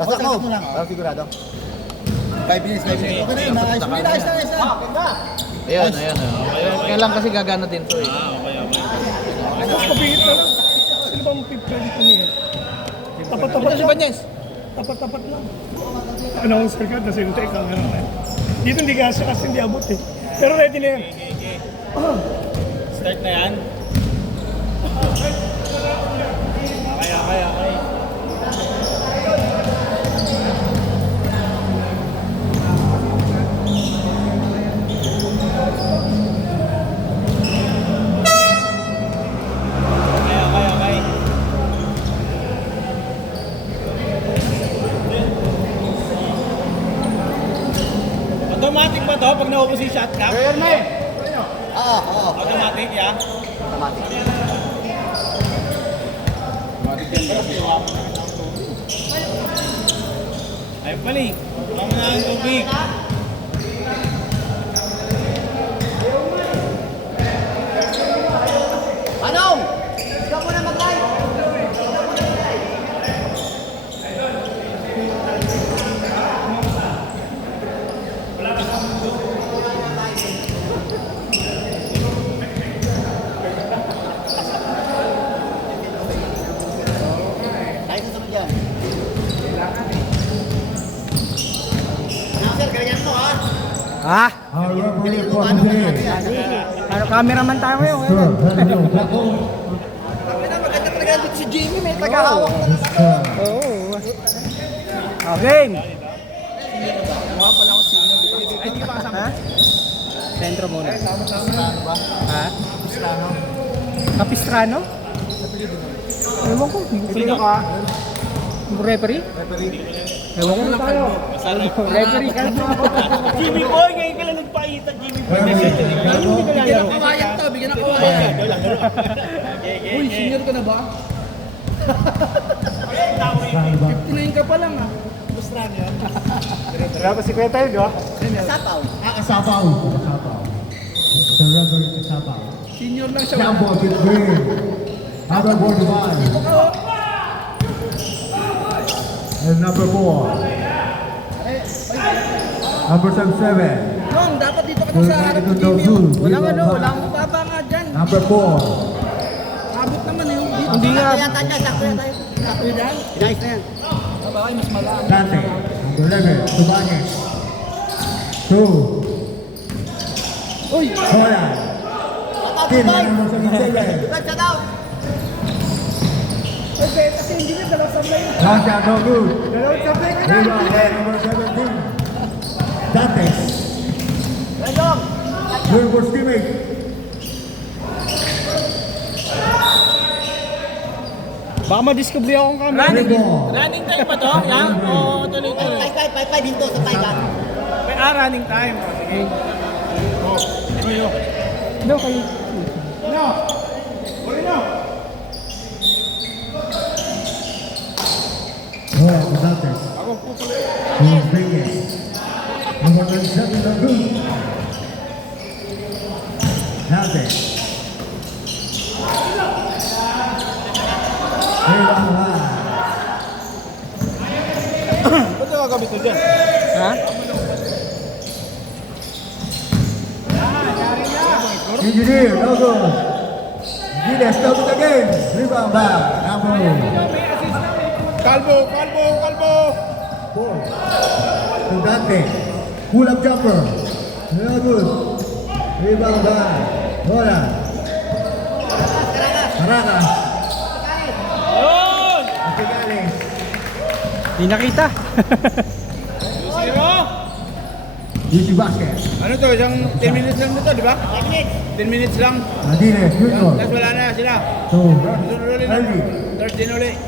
Last ako. Para sigurado. 5 minutes. Okay na yun. Nice. Ayun. Kaya lang kasi gagana din to eh. Tapos mabihit na lang. Sino ba pwede pumihit? Tapat-tapat lang. Tapat-tapat lang. Announcer ka, tapos yung take camera na. Dito hindi kasi hindi abot eh. Pero ready na yan. Start na yan. Okay. Automatic ba to pag naubos yung shot clock? Oo. Automatic yan? Automatic. Ay pali. Ang na ang tubig. Anong? Ikaw muna mag-live. Tayo sa sunod yan. Sir, ganyan mo ha. Ha? Galing mo, ano ka natin yan? Ano, cameraman tayo ngayon. Maganda talaga dito si Jamie, may tagahawak na lang ako. Oo. Game. Ha? Sentro muna. Ha? Capistrano? Ewan ko. Sino ka? Referee? Ewan ko na tayo. Referee ka. Jimmy Boy! Ngayon ka lang nagpakita, Jimmy Boy. Hindi ka lalaro. Kawayan to, bigyan ako kawayan. Uy, senior ka na ba? 59 ka pa lang ah. Wala pa si Kuya tayo, di ba? Sapaw. Kasapaw. The rubber Kasapaw. Senior lang siya. Sambo with green. Number 41. And number 4. Number 77. Nong, dapat dito ka sa harap ng Jimmy. Walang ano, walang. Baba nga dyan. Number 4. Abot naman yung dito. Hindi nga. Yata niya, sakto yan tayo. Sakto yan. Nice na yan. Bakit mas malaman. Dante. Number 11. Subanes. 2. Uy! Holland. King. Number 77. Diba, shut out. Okay, kasi hindi na dalawang sablay. Rasha, no good. Dalawang sablay ka na. Rebound, number 17. Dante. Rendong. Good for teammate. Baka ma-discovery akong camera. Rebound. Running time pa to? Yan? O tuloy-tuloy? 5 dito sa 5 ha. Running time. Sige. No, kayo. Holland for Dante. Who's bringing? Number 27, no good. Dante. Rebound high. Ba't nakagamit mo dyan? Ha? Engineer, no good. Giles, no good again. Rebound back. Number Kalbo! 4. To Dante. Pull up jumper. No good. Rebound back. Holland. Caracas. Yun! Tigales. Di nakita. 2-0. DC Basket. Ano to? Isang 10 minutes lang nito, di ba? 10 minutes lang. Martinez, neutral. Tapos wala na sila. To Sunod ulit na. Early. 13 ulit.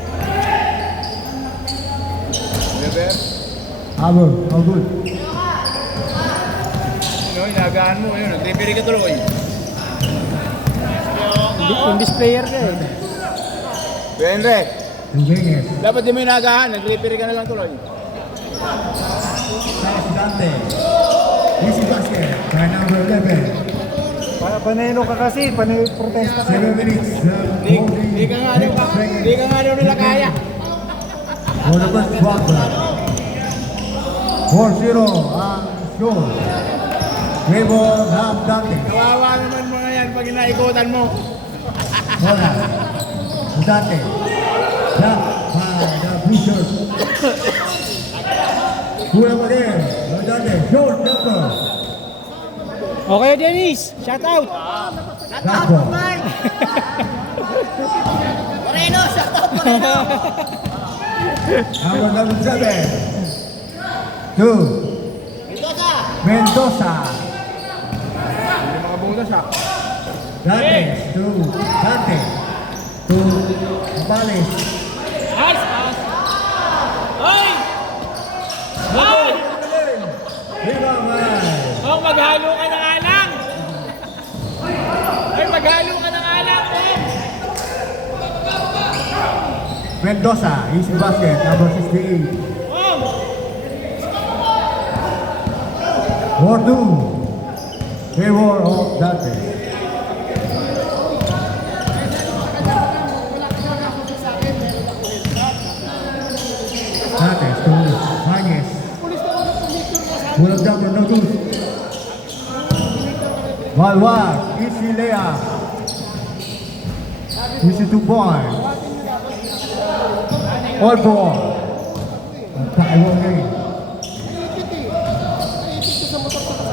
Abel, no good. Ano, inagaan mo. Ayun, nag-referee ka tuloy. Imbis player ka eh. Henry, Rodriguez. dapat di mo inagahan. Nag-referee ka na lang tuloy. Nice Dante. DC Basket. By number 11. Panelo ka kasi, protesta ka. 7 minutes. Di ka nga daw nila kaya. For the first quarter. 4-0 ang score. Trevor Dante. Kawawa naman mga yan pag inaikutan mo. Bola. Dante. Block by the blue shirt. Kulang pa din. Dante. Short jumper. Okay, Dennis. Shout out. Gaspo. Moreno, shout out Moreno. Number 7. 2. Mendoza. Mga bungas ha. Dante. 2. Dante. 2. Abales. Viva man. Oh, maghalo ka ng alang! Ay, maghalo ka ng alang, oh! Mendoza. Easy basket. Number 68. Oh! 4-2. Favor of Dante. Dante to Mañez. Pull-up jumper, no good. Malwar, easy layup. Easy 2 points. All ball. Taiwan game.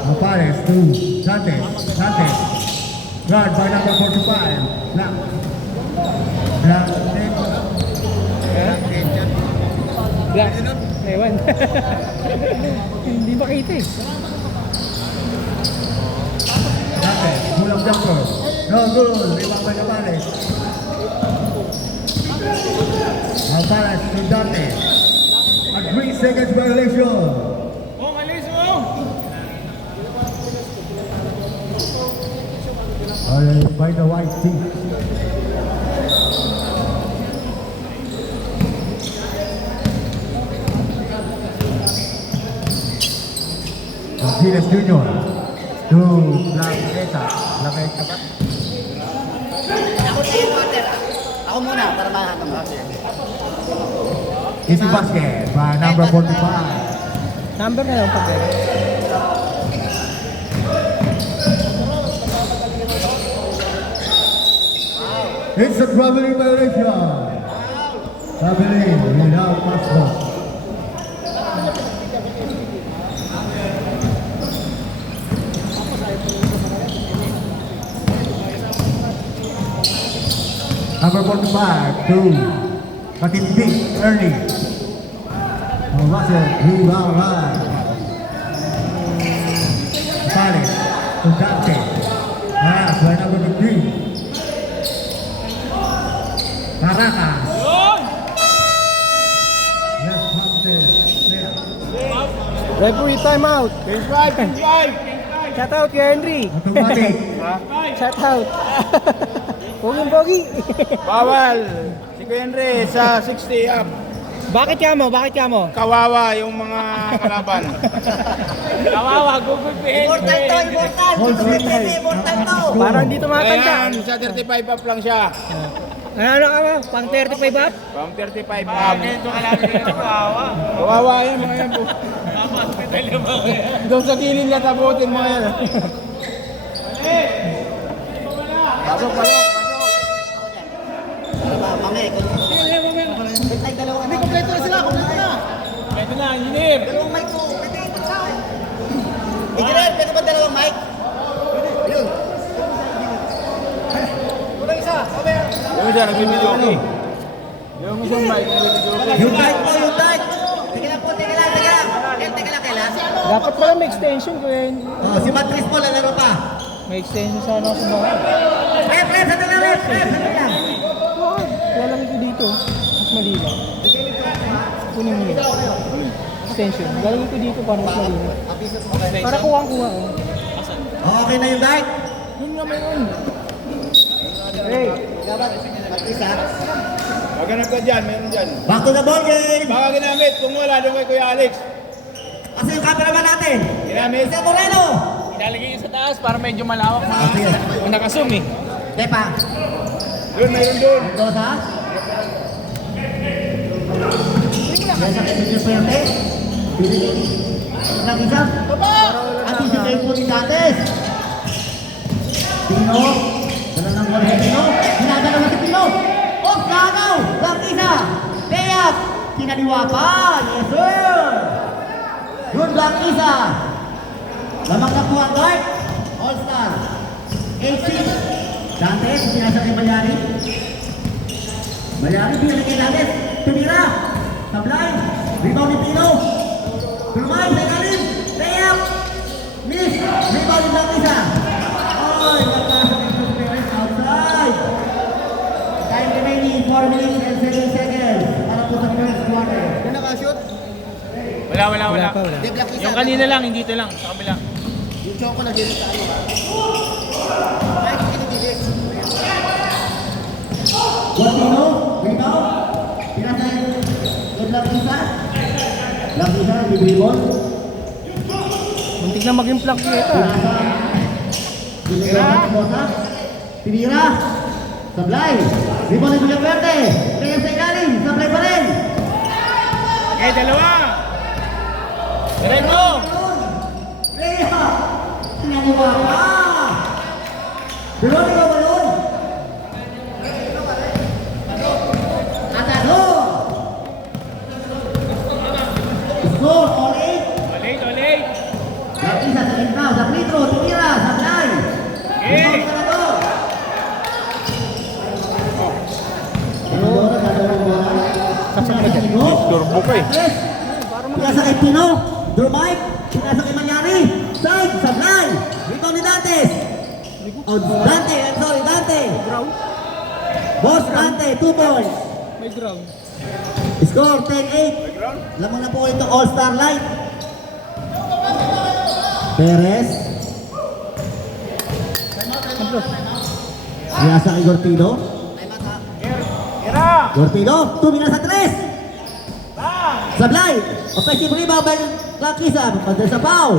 Alvarez to Dante. Dante. Guard by number 45. Black. Black. Ewan. Hindi makita eh. Dante. Pull-up jumper. No good. Rebound by Alvarez. Alvarez to Dante. A 3 seconds violation. Oh, alis mo! By the white team. Martinez Jr. to Blanqueta. Blanqueta ba? Ako muna, para mahakam ako. Easy basket by number 45. Number na lang pag It's a traveling violation. Traveling without passport. Number 45 to Matindi Ernie. Russell, rebound right. Gonzalez to Dante. Pass by number 15. Caracas. Yes, Mountain. referee time out. Page 5, page 5. Shout out kay Henry. Automatic. Shout out. Pogi. Bawal. Si Kuya Henry sa 60 up. Bakit ka mo? Kawawa yung mga kalaban. Kawawa, Google Pay. Important to, important. All six. Important to. Parang dito matanda. Ayan, sa 35 up lang siya. Ano ka mo? Pang 35 up? Pang 35 up. Kawawa. Kawawa yan mga yan po. Doon sa gilid na tabutin mga yan. Pasok. Mamaya, may dalawa na. Kompleto na sila, kompleto na. Ito na, engineer. Dalawang mic ko. Pwede yung sa akin. Engineer, pwede ba dalawang mic? Yun. Kulang isa. Mamaya. Yung siya, nagbibidyo okay. Yung isang mic, nagbibidyo okay. Yung mic po, yung mic. Teka lang po, teka lang. Kailan? Dapat pala may extension ko yun. Oh, si Patrice po, lalaro pa. May extension sana ako sa bahay. Sandali lang. Wala lang ito dito. Mas malinaw. Kunin mo yun. Extension. Galing ito dito para mas malinaw. Para kuha-kuha. Okay na yung mic. Yun nga mayroon. Hey. Patrice ha. Maghanap ka dyan, meron dyan. Back to the ball game. Baka ginamit, kung wala, doon kay Kuya Alex. Kasi yung cameraman natin. Ginamit. Mr. Moreno. Ilalagay yun sa taas para medyo malawak Sige. kung nakasum eh. Tepa. Doon, mayroon doon. Mendoza. Yan sa kanya Perte. Pinili ng isa. Anticipate po ni Dantes. Pino. Dala ng bola si Pino. Hinagalaw si Pino. Oh, gagaw! Blackisa! Layup! Kinaliwa pa! Yes, sir! Good Blackisa! Lamang na po ang guard. All-Star. 8-6. Dantes, sinasa kay Bayani. Bayani, pinili kay Dantes. Tumira. Tablay. Rebound ni Pino. Tulmay, sa galing. Layup. Miss. Rebound ni Blackisa. Oy, magkasa ni Cruz Perez outside. Time remaining 4 minutes and 7 seconds. Para po sa first quarter. Yung nakashoot? Wala. pa, wala. Hindi, Blackisa. Yung kanina lang, hindi ito lang. Sa kabila. Yung choco na dito sa ano. Ay, kinikilig. Guartino, rebound. Pinasay. Good Blackisa. Blackisa, dribble. Muntik na maging plaketa. Pinira. Sablay. Rebound ni Villaperte. Kaya sa ilalim. Sablay pa rin. Okay, dalawa. Diretso. Leha. Pinaniwa pa. Veronica Balon. Atado. Score, all eight. Ulit. Blackisa sa gitna. Sa free throw. Tumira. Sablay. Okay. Turbo ka eh. Pinasa kay Pino. Durmay. Pinasa kay Manyari. Side. Sablay. Rebound ni Dantes. Oh, Dante. I'm sorry, Dante. Boss Dante. 2 points. May ground. Score 10-8. Lamang na po ulit ang All-Star Light. Perez. Pinasa kay Gortino. Gortino. 2 minutes sa 3. Sablay. Offensive rebound by Blackisa. Padal sa foul.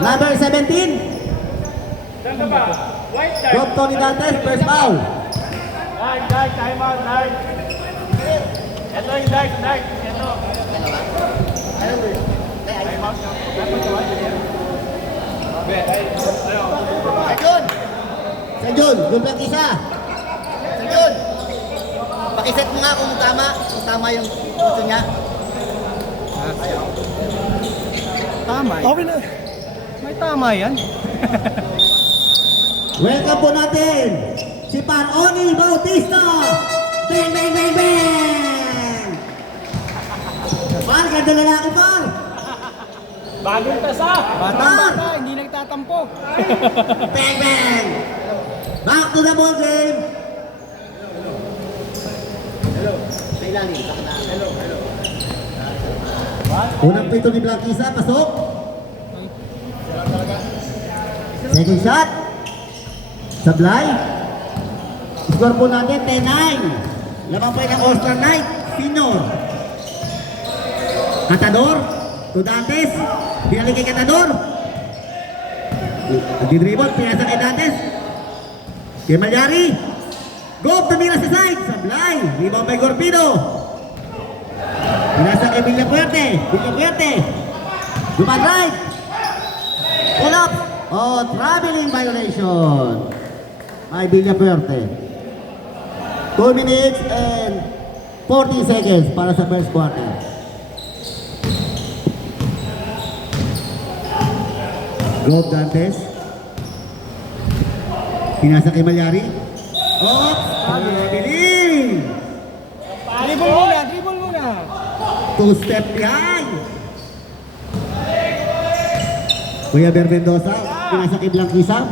Number 17. Drop Tony Dantes. First foul. Time out. Ito yung dark. Ito. Sanjun. Yung Blackisa. Sanjun. Pakiset mo nga kung tama yung gusto niya. Tama yan. Okay na. May tama yan. Welcome po natin si Panoni Bautista. Bang, bang, bang, bang! Par, ganda lalaki, Par. Bagong tasa. Bata, hindi nagtatampo. Bang, bang! Back to the ball game. Unang pito ni Blackisa, pasok. Second shot. Sablay. Score po natin 10-9. Lamang pa yung All-Star Night. Senior. Catador. To Dantes. Pinalik kay Catador. Nagdi-dribble. Pinasa kay Dantes. Kay Malyari. Go. Tumira sa side. Sablay. Rebound by Gorpino. Pinasa kay Villapuerte. Dumadrive. Pull up. Oh, traveling violation. Ay, Villapuerte. 2 minutes and 40 seconds para sa first quarter. Go Dantes. Pinasa kay Malyari. Oops! Traveling! Dribble muna. 2 step behind. Kuya Ber Mendoza, pinasa kay Blackisa.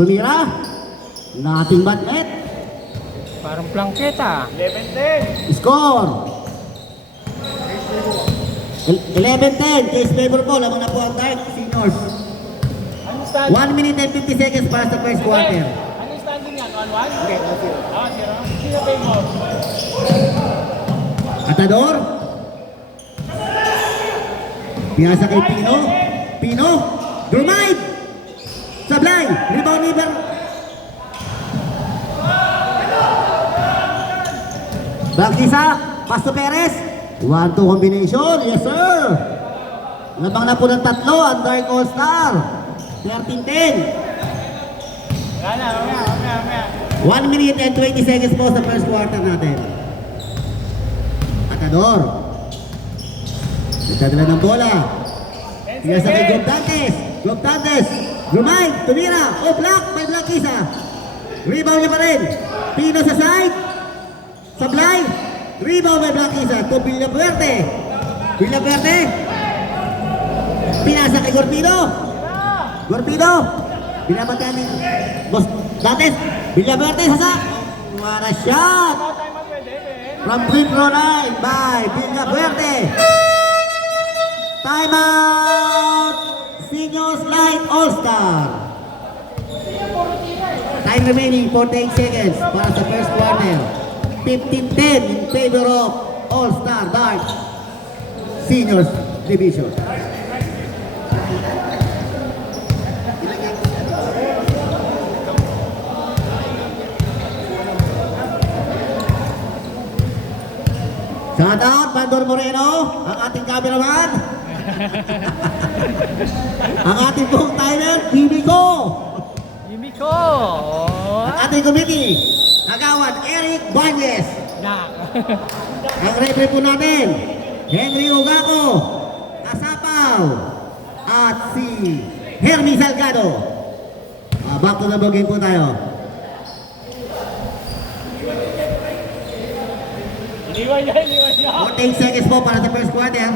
Tumira. Nothing but net. Parang plangketa. 11-10. Score. 11-10. Case favorable. Lamang na po ang Dark Seniors. Anong stand? 1 minute and 50 seconds para sa first quarter. Anong standing yan? 1-1? Okay, 0. Sino tayo mo? Atador. Pinasa kay Pino. Drive. Sablay. Rebound ni Bangkisa, Pasto Perez. 1-2 combination. Yes, sir. Labang na po ng tatlo ang Dark All-Star. 13-10. Gana, mamaya. 1 minute and 20 seconds po sa first quarter natin. Atador. Nagdadala ng bola. Tingnan sa kay Job Dantes. Job Dantes. Lumay. Tumira. O block. May block isa. Rebound niya pa rin. Pino sa side. Sablay. Rebound may block isa. To Villafuerte. Villafuerte. Pinasa kay Gorpino. Gorpino. Pinapagyan ni Boss Dantes. Villafuerte sa what a shot. From free throw line by Villafuerte. Timeout. Seniors Light All-Star. Time remaining 48 seconds para sa first quarter. 15-10 in favor of All-Star Dark Seniors Division. Shout out, Bandor Moreno, ang ating cameraman. Ang ating pong timer, Kimiko. Yumiko! Ang ating committee, Agawan, Eric Banjes. Ang referee po natin, Henry Ugako, Asapaw, at si Hermi Salgado. Back to the ball game po tayo. Iniwan niya. 14 seconds po para sa first quarter.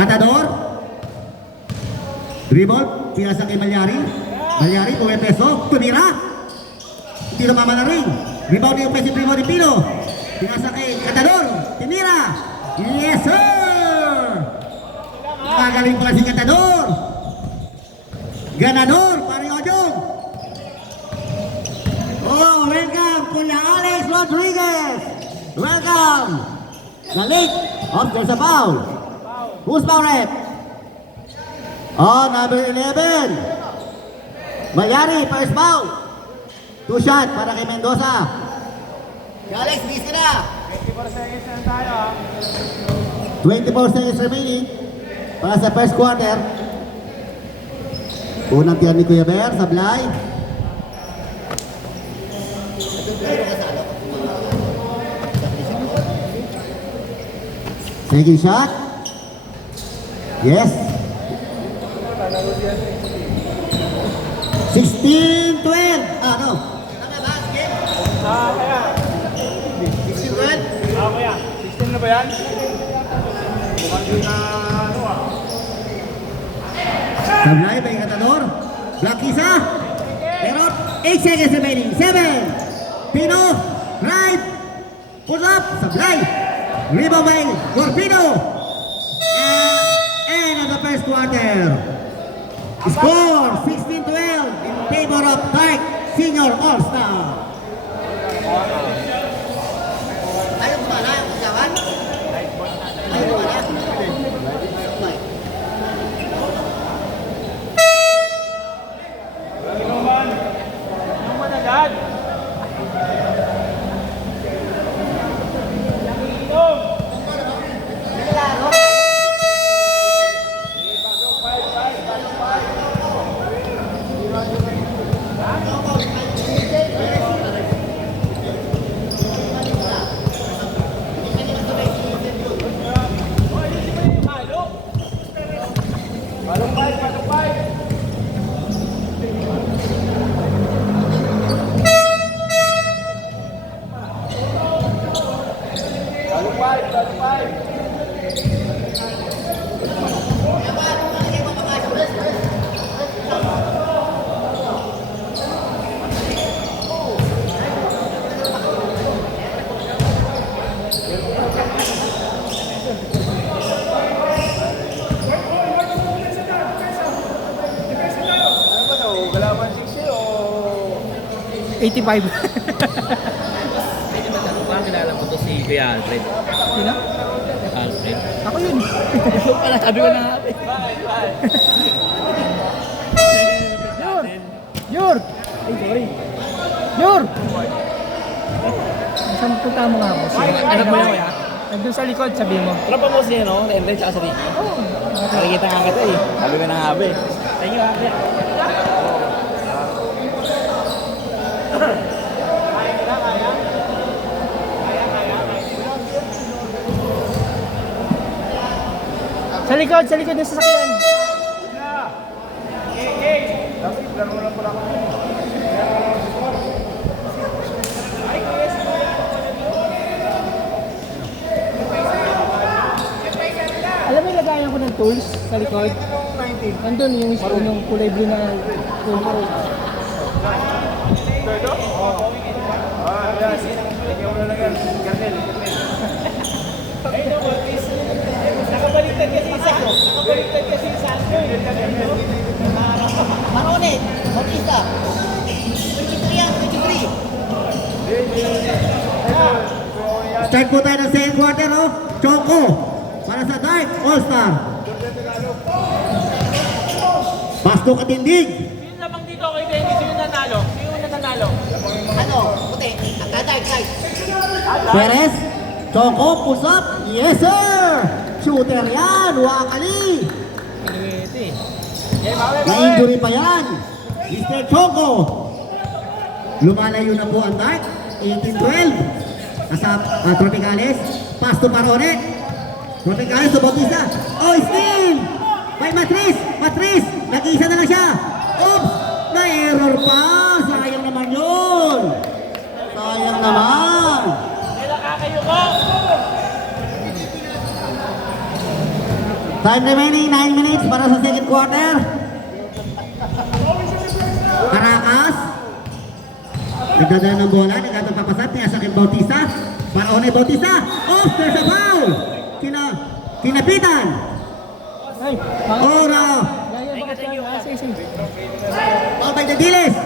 Catador. Dribble. Pinasa kay Malyari. Malyari, pumepeso. Tumira. Hindi na mama na ring. Rebound yung offensive rebound ni Pino. Pinasa kay Catador. Tumira. Yes, sir! Magaling pala si Catador. Ganador. Pari Ojong. Oh, welcome Kuya Alex Rodriguez. Welcome. The late of there's a foul. Who's foul rep? Oh, number 11. Mayari, first foul. 2 shot para kay Mendoza. Si Alex, busy na. 24 seconds na tayo. 24 seconds remaining para sa first quarter. Unang tiyan ni Kuya Bear, sablay. Second shot. Yes. 16-12. Ano? Ano ba? Game? Kaya. 16-12. Kaya. 16 na ba yan? Mukhang yun na ano ah. Sablay, may Catador. Block isa. Pero 8 seconds remaining. 7. Pino. Right. Pull up. Sablay. Rebound by Gorpino. And on the first quarter. Score 16-12 in favor of Dark Senior All-Star. Ayaw kumala, kasawan? Ayaw kumala? Ang managat. Galawan 60 o 85. Parang kilala mo to si Kuya Alfred. Sino? Alfred. Ako yun. Pala, sabi ko na nga. Jur! Jur! Ay, sorry. Jur! Saan punta mo nga ako? Ano mo lang kuya? Nandun sa likod, sabi mo. Tropa mo siya, no? Na Emre tsaka sa Ricky. Oo. Nakikita nga kita eh. Sabi ko na nga ba eh. Thank you, Ate. Sa likod ng sasakyan. Alam mo, ilagayan ko ng tools sa likod. Nandun yung yung kulay blue na tool. Maronet, Bautista. 23 yan, 23. Start po tayo ng second quarter, no? Choco, para sa Dark All-Star. Basto katindig. Sino lamang dito kay Dennis? Sino nanalo? Sino nanalo? Ano? Puti. Ang Dark side. Perez, Choco, push up. Yes, sir! Shooter yan, Wakali. Na-injury pa yan. Mr. Choco. Lumalayo na po ang Dark. 18-12. Nasa Tropicales. Pass to Parone. Tropicales to Bautista. Oh, steal! May Matris. Matris. Nag-iisa na lang siya. Oops! Na-error pa. Sayang naman yun. Sayang naman. Time remaining 9 minutes para sa second quarter. Caracas. Nagdadala ng bola, nagdadala papasat, pinasakit Bautista. Parone Bautista. Oh, there's a foul. Kinapitan. Ay, Oh, no. Sige. Foul by the Diles.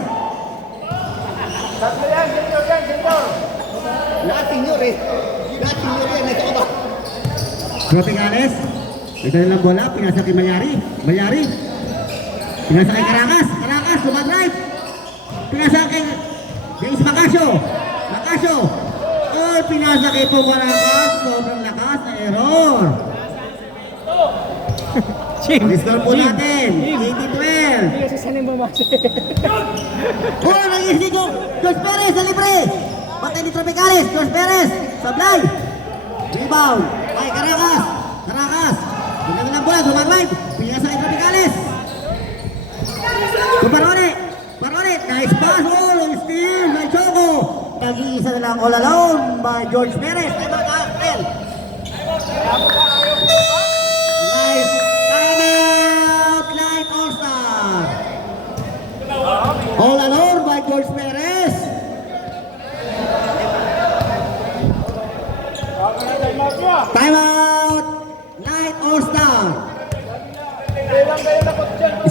Lahat senior eh. Lahat senior yan. Nagkakaba. Tropicales. Nagdadala ng bola, pinasakit Malyari. Malyari. Pinasakit Caracas. Caracas, tumadrive. Pinasakit James Macasio. Macasio. Oh, pinasakit po Caracas. Sobrang lakas na error. Score po natin. 80-12. Hindi kasi sanay bumasa. Oh, nag-isli ko. George Perez sa libre. Patay ni Tropicales. George Perez. Sablay. Rebound. Ay, Caracas. Caracas. Tingnan ng bola. Dumadrive. Pinasakit Tropicales. Parone. Parone. Nice pass. Oh, long steal. By Choco. Nag-iisa na lang all alone by George Perez. Time out. Nice. Time out. Light All-Star. All alone by George Perez. Time out. Light All-Star.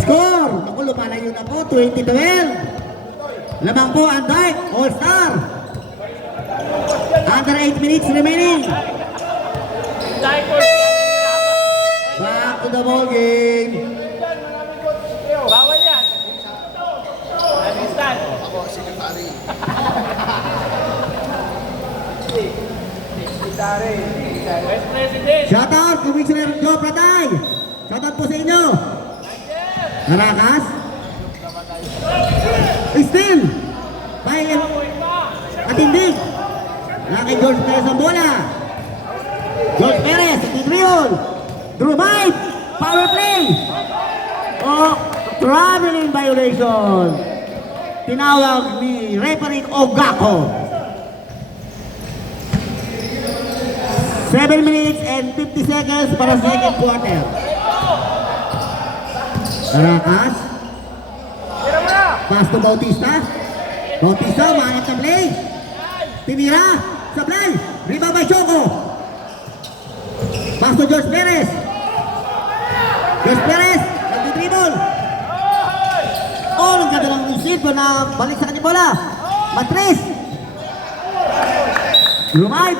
Score! Ako, lumalayo na po, 20-12. Lamang po ang Dark All-Star. Under 8 minutes remaining. Back to the ball game. Bawal yan. Pakistan. Vice President. Shout out, Commissioner Joe Pratay. Shout out po sa inyo. Caracas. Still. By Katindig. Laki George Perez ang bola. George Perez, Tidriol. Drew Mike. Power play. Oh, traveling violation. Tinawag ni referee Ogako. 7 minutes and 50 seconds para second quarter. Caracas. Pass to Bautista. Bautista, maangat na play. Tinira. Sablay. Rebound by Choco. Pass to George Perez. George Perez. Nagdi-dribble. Oh, nagkada ng receive na balik sa kanyang bola. Matris. Lumay.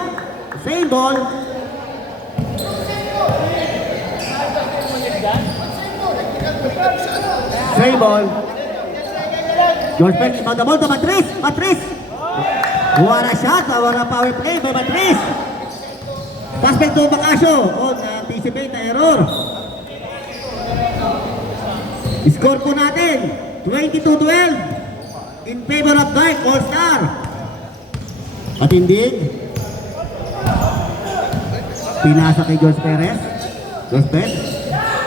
Same ball. Same ball. George Perez, about the ball to Matris. Matris. What a shot! What a power play by Madrid. Suspect to Bacasio. On anticipate na error. Score po natin 22-12 in favor of Dark All-Star. Patindig. Pinasa kay George Perez. George Perez.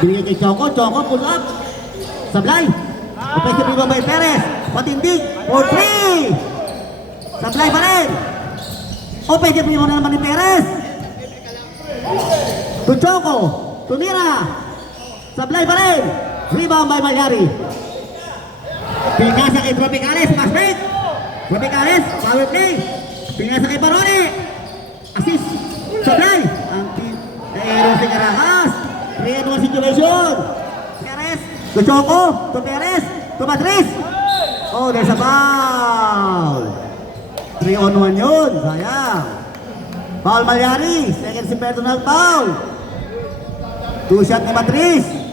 Binigay kay Choco. Choco, pull up. Sablay. Offensive rebound by Perez. Patindig. For 3. Sablay pa rin. Offensive rebound na naman ni Perez. To Choco. Tumira. Sablay pa rin. Rebound by Malyari. Pinasa kay Tropicales. Pass break. Tropicales. Power play. Pinasa kay Barone. Assist. Sablay. Ang Eros de Caracas. 3-1 situation. Perez. To Choco. To Perez. To Patrice. Oh, there's a foul. 3-on-1 yun. Sayang. Foul Malyari. Second si personal foul. 2 shot ni Patrice.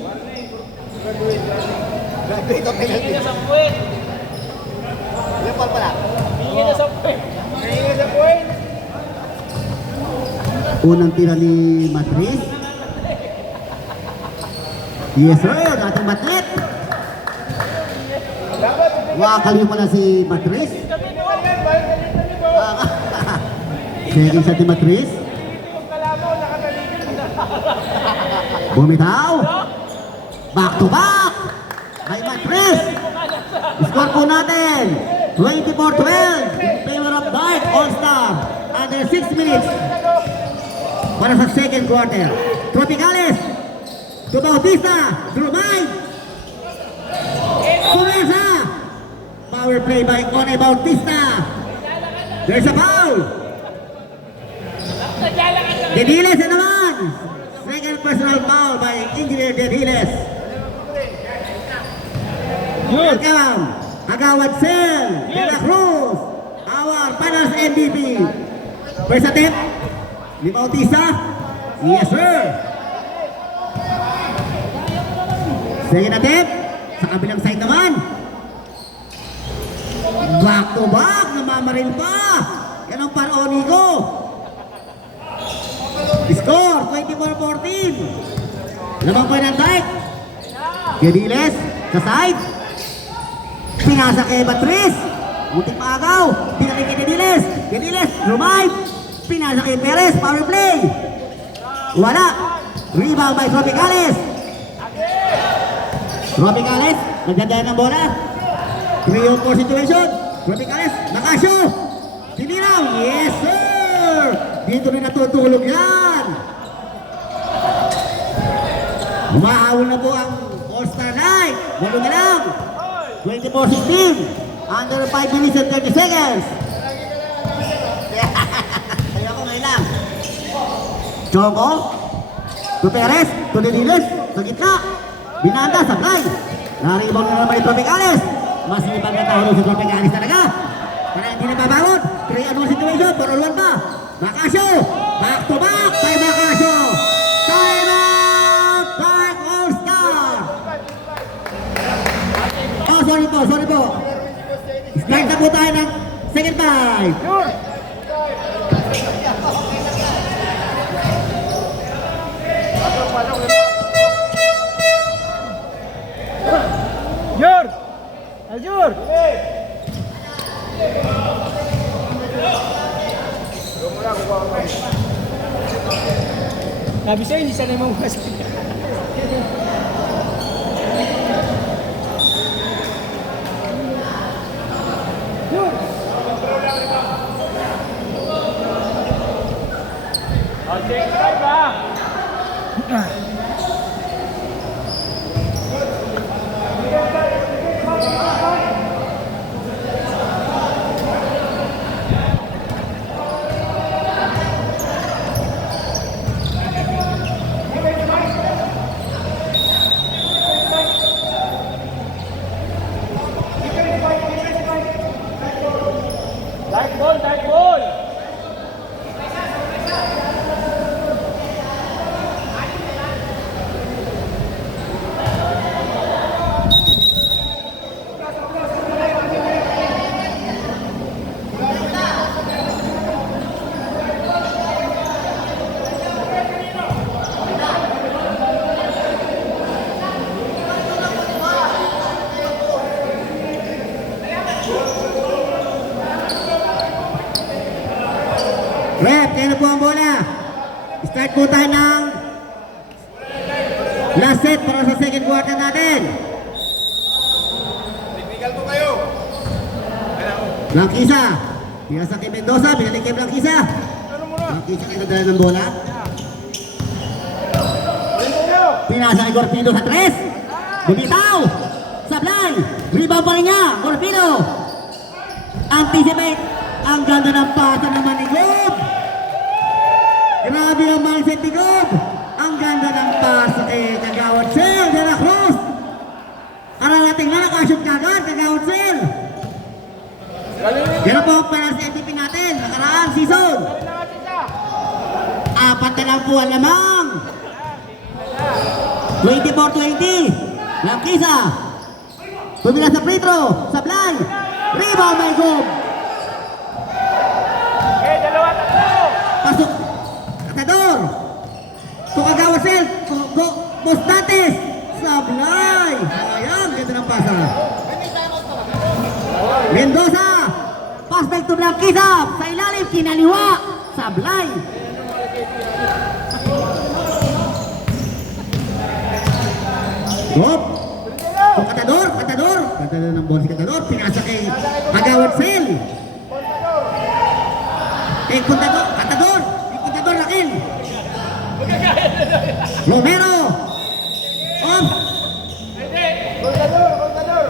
Unang tira ni Madrid. Yes sir, dating Madrid. Wakaliw pala si Madrid. Second shot ni Madrid. Bumitaw. Back to back. By Madrid. Score po natin 24-12 in favor of Dark All-Star. Under 6 minutes para sa second quarter. Tropicales to Bautista. Drumay. Pumesa. Power play by One Bautista. There's a foul. Dediles na naman. Second personal foul by Engineer Dediles. Welcome, Agawad Sel de la Cruz, our finals MVP. First attempt, ni Bautista. Yes sir. Second attempt, sa kabilang side naman. Back to back, namamaril pa. Yan ang paroni ko. Score, 24-14. Lamang pa ng Dark. Gediles, sa side. Pinasa kay Patrice. Muntik paagaw. Pinakay kay Gediles. Gediles, Rumay. Pinasa kay Perez. Power play. Wala. Rebound by Tropicales. Tropicales, nagdadaan ng bola. 3-on-4 situation. Tropicales, Bacasio. Tiniraw. Yes sir. Dito rin natutulog yan. Umahawol na po ang All-Star Night. Walo na lang. 24-16. Under 5 minutes and 30 seconds. Kaya ako ngayon lang. Choco. To Perez. To Dediles. Sa gitna. Binanda. Sablay. Naribang na naman yung Tropicales. Mas ibang na tao sa Tropicales talaga. Para hindi na babangon. 3-on-1 situation. 4-on-1 pa. Bacasio. Back to back. By Bacasio. Time out. Dark All-Star. Oh, sorry po. Start na po tayo ng second five. Jur! Aljur! Sabi sa'yo, hindi sanay mamukas. Take time ba? Rep, kaya na po ang bola. Start po tayo ng last set para sa second quarter natin. Technical po kayo. Blanquisa. Pinasa kay Mendoza, binalik kay Blanquisa. Blanquisa kayo nadala ng bola. Pinasa kay Gorpino sa 3. Bumitaw. Sablay. Rebound pa rin niya. Gorpino. Anticipate. Ang ganda ng pasa naman ni Gob. Grabe ang mindset ni Gob. Ang ganda ng pasa kay Kagawad Sel de la Cruz. Ararating na nakashoot kagad Kagawad Sel. Yan po ang para sa NTP natin. Nakaraang season. 4 na lang po ang lamang. 24-20. Blanquisa. Tumila sa free throw. Sablay. Rebound by Gob. Okay, dalawa, tatlo. Pasok. Katador. Kagawad Sel. Bostates. Sablay. Ayan, ganda ng pasa. Mendoza. Pass back to Blanquisa. Sa ilalim, kinaliwa. Sablay. Gob. Katador. Katador ng bola si Katador. Pinasa kay Kagawad Sel. Contador. Katador. Contador Raquel. Romero. Off.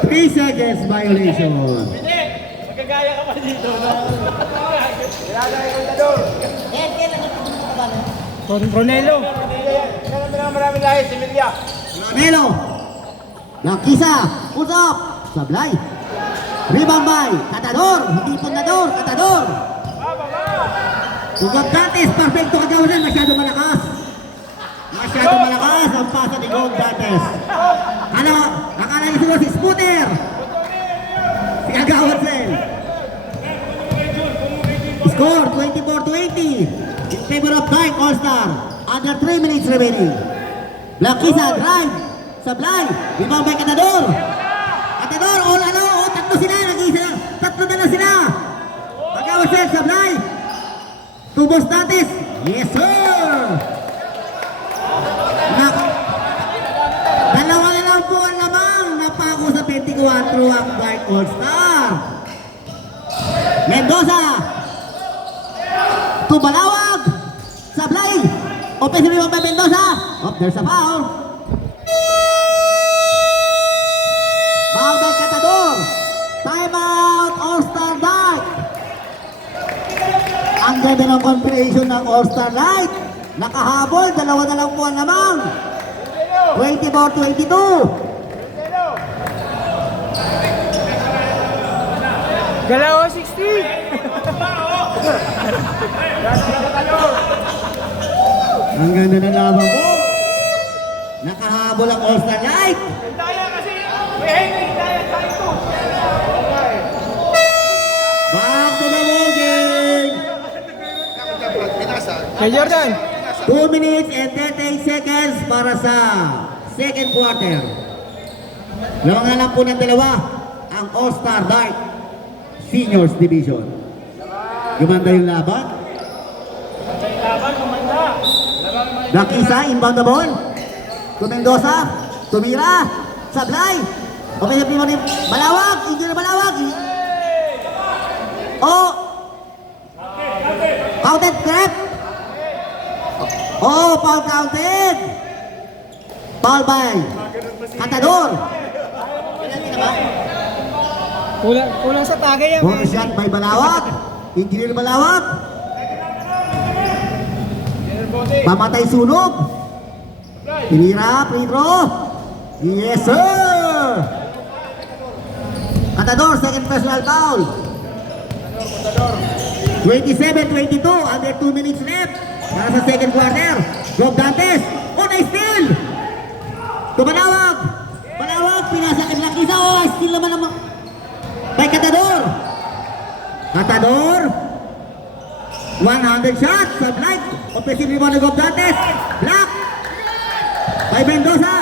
3 seconds violation. Magkagaya ka pa dito. Ronelo. Marami lahi, si Milya. Romero. Blanquisa. Pull up. Sablay. Rebound by Katador. Hindi Contador. Katador. Gob Dantes. Perfecto Kagawad Sel. Masyado malakas. Masyado malakas ang pasa ni Gob Dantes. Ano? Nakala niyo siguro si Scooter. Si Kagawad Sel. Score 24-20 in favor of Dark All-Star. Under 3 minutes remaining. Blanquisa drive. Sablay. Rebound by Katador. Katador. All ano. Tatlo sila. Nag-iisa. Tatlo na lang sila. Kagawad Sel. Sablay. Tubos Dantes. Yes sir. Dalawa na lang po ang lamang. Napako sa 24 ang Dark All-Star. Mendoza. Tubalawag. Sablay. Offensive rebound by Mendoza. Oh, there's a foul. Foul by Katador. Timeout All-Star Dark. Ang ganda ng combination ng All-Star Light. Nakahabol. Dalawa na lang po ang lamang. 24-22. Galaw 60. Ang ganda ng laban po. Nakahabol ang All-Star Light. Daya kasi. May Henry, daya tayo. Back to the ball game. Kay Jordan. 2 minutes and 38 seconds para sa second quarter. Lawangan lang po ng dalawa ang All-Star Dark Seniors Division. Gumanda yung laban. Blanquisa, inbound the ball. To Mendoza. Tumira. Sablay. Okay na primo ni Balawag. Hindi na Balawag. Oh. Counted grab. Oh, foul counted. Foul by Katador. Kulang sa tagay yan. One shot by Balawag. Engineer Balawag. Pamatay sunog. Tinira, free throw. Yes sir. Katador, second personal foul. 27-22, under 2 minutes left. Para sa second quarter. Gob Dantes. Oh, nice steal. Tumalawag. Balawag, pinasa kay Blanquisa. Oh, steal naman naman. By Katador. Katador. 100 shots. Sablay. Offensive rebound ni Gob Dantes. Block. By Mendoza.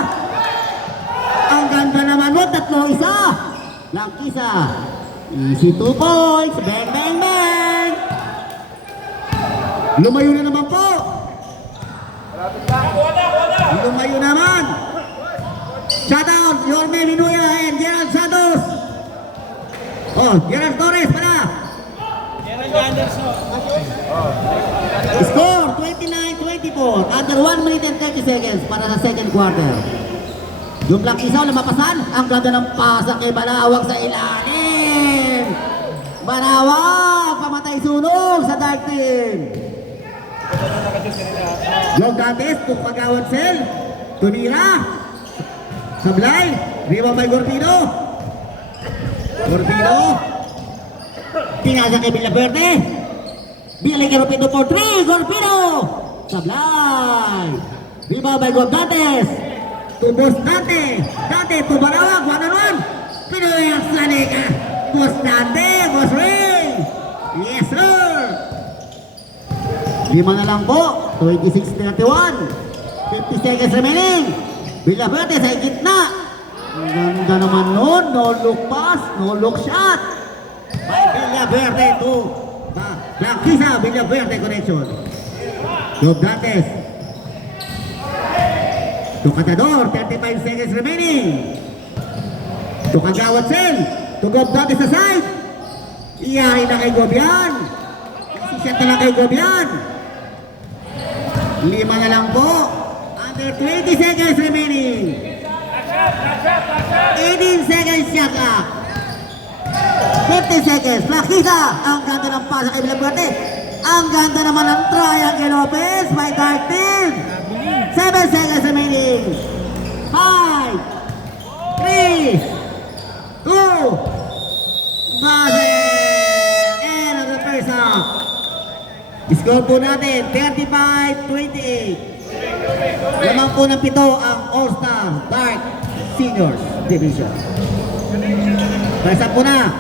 Ang ganda naman mo. 3-1. Blanquisa. Easy 2 points. Bang, bang, bang. Lumayo na naman po. Lumayo naman. Shutdown, Yorme Minuya and Gerald Santos. Oh, Gerald Torres pala. Score 29-24. Under 1 minute and 30 seconds para sa second quarter. Yung Black Isaw na mapasan. Ang ganda ng pasa kay Manawag sa ilalim. Manawag, pamatay sunog sa dark team. Yung Dantes, Pagawad Sel. Tunira. Sablay. Rebound by Gorpino. Gorpino. Pinasa kay Villaverde. Billy Gorpino for 3. Gorpino. Sablay. Rebound by Dantes. To Boss Dante. Dante to Manawag. 1-on-1. Pinoy ang Slanika. Boss Dante. Boss Ray. Yes sir. 5 na lang po. 26-31. 50 seconds remaining. Villaverde sa gitna. Ang ganda naman nun. No look pass. No look shot. By Villaverde to Blanquisa. Villaverde connection. Job Dantes. To Catador. 35 seconds remaining. To Kagawad Sel. To Gob Dantes sa side. Iyahin na kay Gobian. Isiset na lang kay Gobian. 5 na lang po. Under 20 seconds remaining. 18 seconds shot clock. 50 seconds. Blanquisa. Ang ganda ng pasa kay Villaverde. Ang ganda naman ng triangle Lopez by Dark Team. 7 seconds remaining. 5, 3, 2, buzzer. End of the first half. Score po natin, 35-28. Lamang po ng 7 ang All-Star Dark Seniors Division. Basta po na.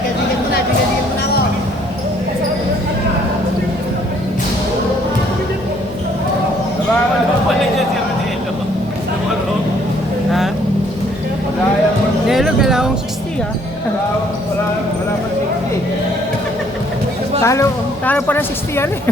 Bigyan mo na ako. Ha? Nelo, galawang 60 ha. Wala pa 60. Talo pa ng 60 yan eh.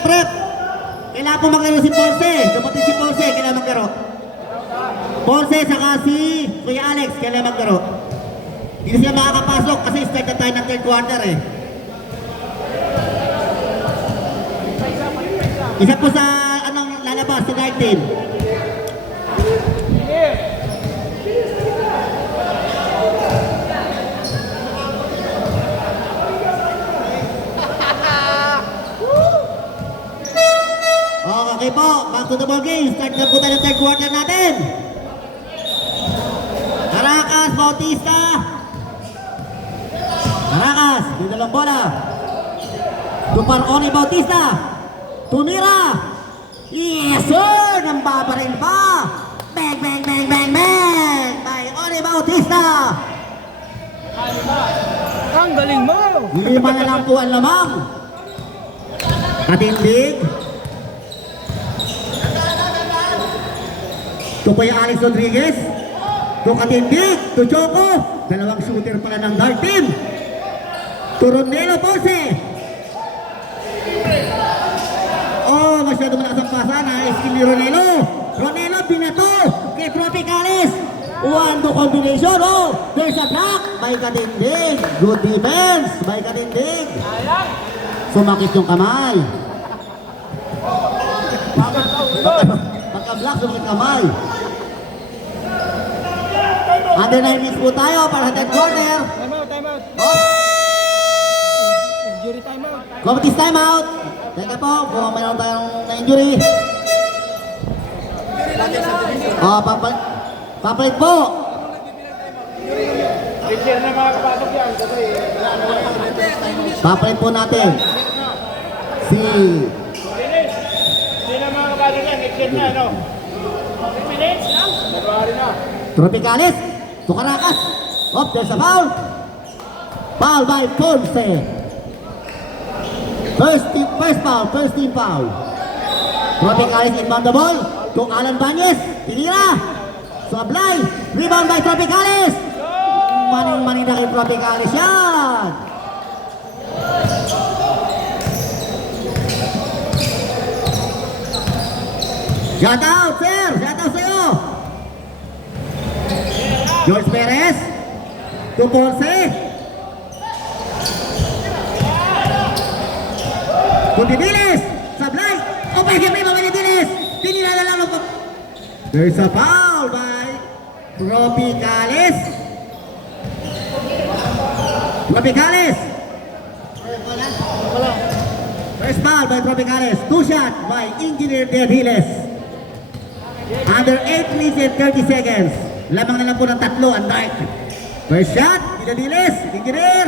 Rep. Kailangan po maglaro si Ponce. Dumating si Ponce, kailangan maglaro. Ponce saka si Kuya Alex, kailangan maglaro. Hindi sila makakapasok kasi start na tayo ng third quarter eh. Isa po sa anong lalabas si Dark Team. Okay po, back to the ball game. Start na po tayo ng third quarter natin. Caracas, Bautista. Caracas, dito lang bola. Duparone, Bautista. Tunira. Yes sir, nambabaril pa. Bang, bang, bang, bang, bang. By One Bautista. Ang galing mo! 5 na lang po ang lamang. Katindig. Ito po yung Alex Rodriguez. To Katindig. To Choco. Dalawang shooter pala ng Dark Team. To Ronelo Ponce. Oh, masyado malakas ang pasa na skill ni Ronelo. Ronelo binato kay Tropicales. 1-2 combination. Oh, there's a block by Katindig. Good defense by Katindig. Sumakit yung kamay. Pagka-block, sumakit kamay. Under 9 minutes po tayo para sa third quarter. Time out, time out. Oh, Injury time out. Committee's timeout. Teka po, kung mayroon tayong na-injury. Oh, papalit po. Picture na mga kapatid yan. Kasi Papalit po natin. Si hindi na mga kapatid yan. Picture na, ano? 3 minutes lang. Nagwari na. Tropicales. To Caracas. Oh, there's a foul. Foul by Ponce. First team foul. Tropicales inbound the ball. To Alan Banez. Tinira. Sablay. Rebound by Tropicales. Maning-maning na kay Tropicales yan. Shout out, sir. Shout out sa'yo. George Perez. To Ponce. To Dibilis. Sablay. Oh, may game mga Dibilis. Tinira na lang. There's a foul by Tropicales. Tropicales. First foul by Tropicales. 2 shot by Engineer Dediles. Under 8 minutes and 30 seconds. Lamang na lang po ng 3 ang Dark. First shot, Dediles. Engineer.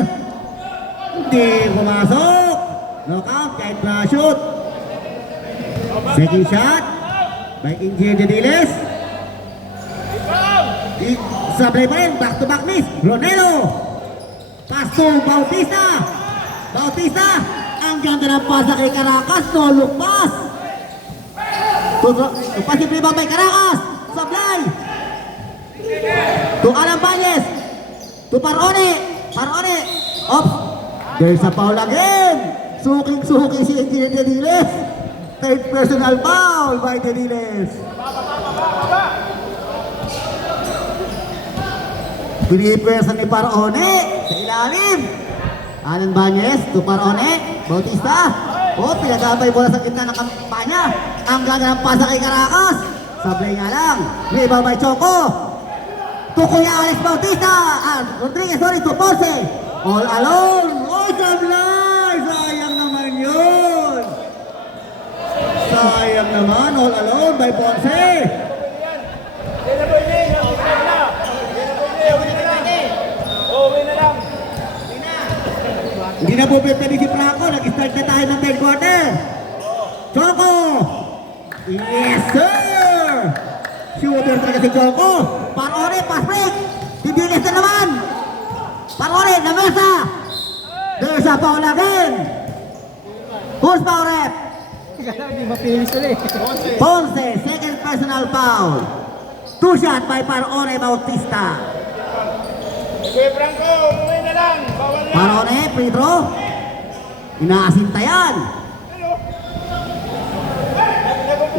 Hindi pumasok. Knockout kahit na shoot. Second shot by Engineer Dediles. Sablay pa rin, back to back miss. Ronelo. Pass to Bautista. Bautista. Ang ganda ng pasa kay Caracas. No look pass. Pass yung rebound by Caracas. Sablay. To Alan Banez. To Parone. Parone. Off. There's a foul again. Suking-suking si Engineer Dediles. Third personal foul by Dediles. Pinipwersa ni Parone sa ilalim. Alan Banez to Parone. Bautista. Oh, pinagabay bola sa gitna ng kampanya. Ang ganda ng pasa kay Caracas. Sablay nga lang. Rebound by Choco. To Kuya Alex Bautista. Rodriguez, sorry, to Ponce. All alone. Oh, sablay. Sayang naman yun. Sayang naman. All alone by Ponce. Hindi na po pwede si Franco. Nag-start na tayo ng third quarter. Choco. Yes, sir. Shooter talaga si Choco. Parone, pass break. Dibilis na naman. Parone, na mesa. There's a foul again. Who's foul rep? Di ba finish ulit? Ponce, second personal foul. 2 shot by Parone Bautista. Kuya Franco, umuwi na lang. Bawal na. Parone, free throw. Inaasinta yan.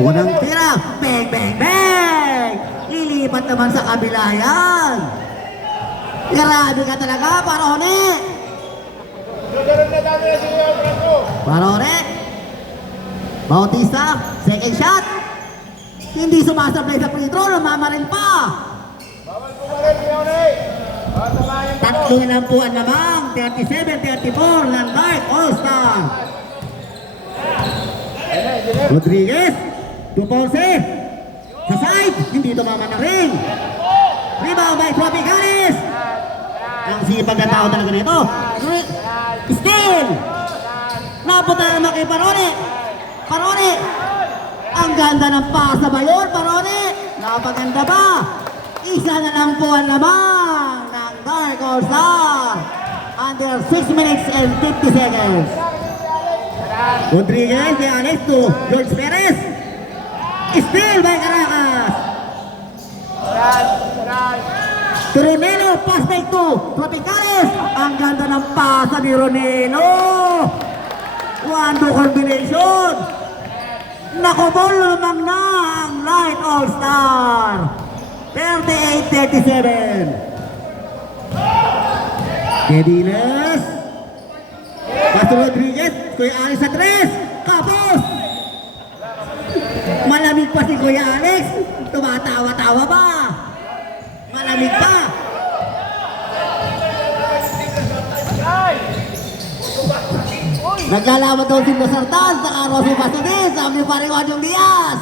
Unang tira. Bang, bang, bang. Lilipat naman sa kabila yan. Grabe ka talaga, Parone. Susunod na tayo na si Kuya Franco. Parone. Bautista, second shot. Hindi sumasablay sa free throw, namamarin pa. Bawal pumalit, Leone. Tamayan pa Tatlo na lang po ang lamang. 37-34 ng Dark All-Star. Rodriguez. To Ponce. Sa side. Hindi tumama ng ring. Rebound by Tropicales. Ang sipag na tao talaga nito. Steal. Napunta naman kay Parone. Parone. Ang ganda ng pasa ba yun, Parone? Napaganda ba? Isa na lang po ang lamang ng Dark All-Star. under 6 minutes and 50 seconds. Rodriguez kay Alex to George Perez. Still by Caracas. To Ronelo, pass back to Tropicales. Ang ganda ng pasa ni Ronelo. 1-2 combination. Nakobol lamang na ang Light All-Star. 38-37. Kediles. Castro Rodriguez. Kuya Alex sa 3. Kapos. Malamig pa si Kuya Alex. Tumatawa-tawa ba? Malamig pa. Naglalaban daw si Losartan sa Carlos Pasadis. Sabi pa rin Juan Diaz.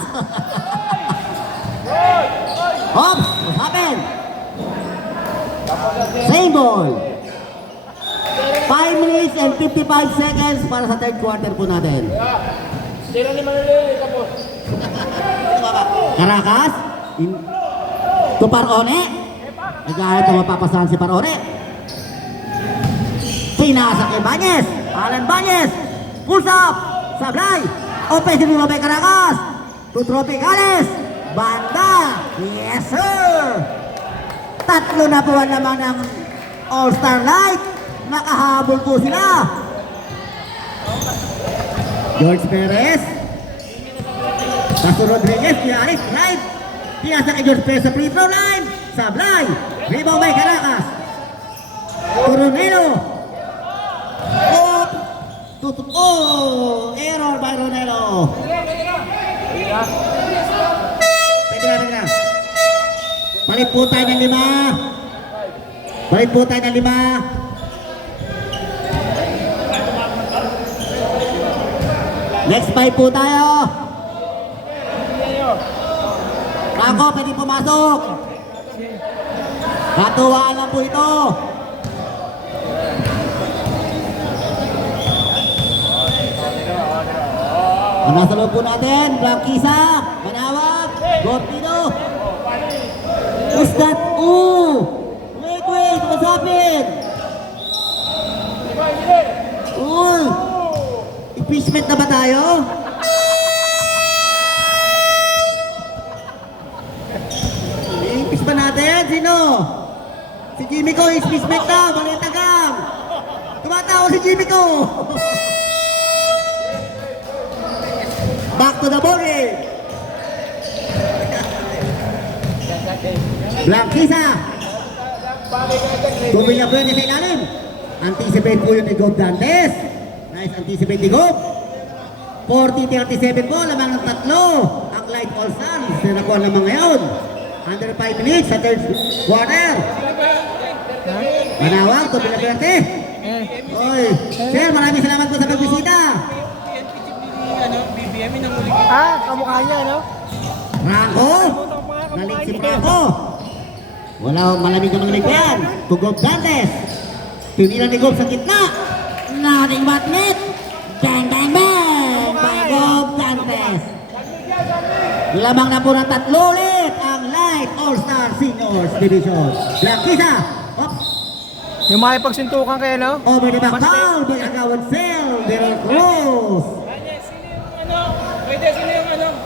Hops, what happened? Same ball. 5 minutes and 55 seconds para sa third quarter po natin. Caracas. To Parone. Nagahit na mapapasahan si Parone. Pinasa kay Banyes. Alan Banyes. Pulls up. Sablay. Offensive rebound by Caracas. To Tropicales. Banda. Yes sir. Tatlo na po naman ng All-Star Light. Nakahabol po sila. George Perez. Castro Rodriguez. Alex right. Pinasa kay George Perez sa free throw line. Sablay. Rebound by Caracas. Ronelo. Error by Ronelo. Pwede na. Balik po tayo ng 5. Balik po tayo ng 5. Next 5 po tayo. Franco, pwede pumasok. Katuwaan lang po ito. Ang nasa loob po natin, Blanquisa, Manawag, Gorpino. What's that? Wait, what's happened? Uy, impeachment na ba tayo? I-impeach ba natin? Sino? Si Jimmy Ko, impeachment na, Balitagang. Tumatawa si Jimmy Ko. Back to the ball game. Blanquisa. Tubig na po yun sa ilalim. Anticipate po yun ni Gob Dantes. Nice anticipate ni Gob. 40-37 po, lamang ng 3. Ang Light All-Star. Sinakuha naman ngayon. Under 5 minutes sa third quarter. Manawag, Tubig na Verde. Oy, sir, maraming salamat po sa pagbisita. Kamukha niya, no? Franco. Nalig si Franco. Wala, malamig na malamig yan. To Gob Dantes. Pinila ni Gob sa gitna. Nothing but net. Bang, bang, bang. By Gob Dantes. Lamang na po ng 3 ulit ang Light All-Star Seniors Division. Blanquisa. Yung makipagsintukan kayo, no? Over the back foul by Agawad Cell. Daryl Cruz.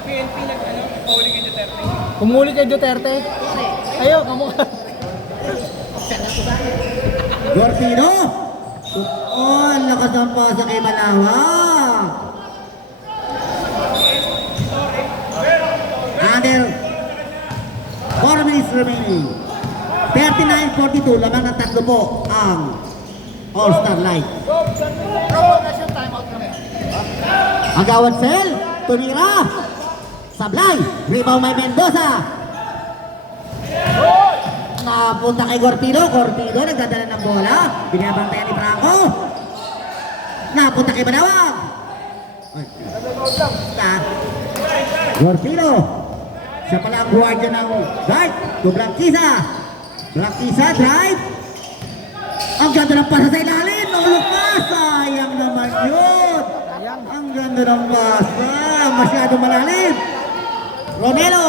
PNP nag-uli kay Duterte. Kumuli kay Duterte. Ayo, kamukha. Gortino. Ang lakas ng pasa kay Malawak. Under 4 minutes remaining. 39-42, lamang ng 3 po ang All-Star Light. Agawad Cell, tumira. Sablay, rebound may Mendoza. Napunta kay Gorpino, nagdadala ng bola. Binabantayan ni Franco. Napunta kay Manawag. Gorpino. Siya pala ang guardian ng guard. To Blanquisa. Blanquisa, drive. Ang ganda ng pasa sa ilalim. Nahulog pa. Sayang naman yun. Ang ganda ng pasa. Masyadong malalim. Ronelo.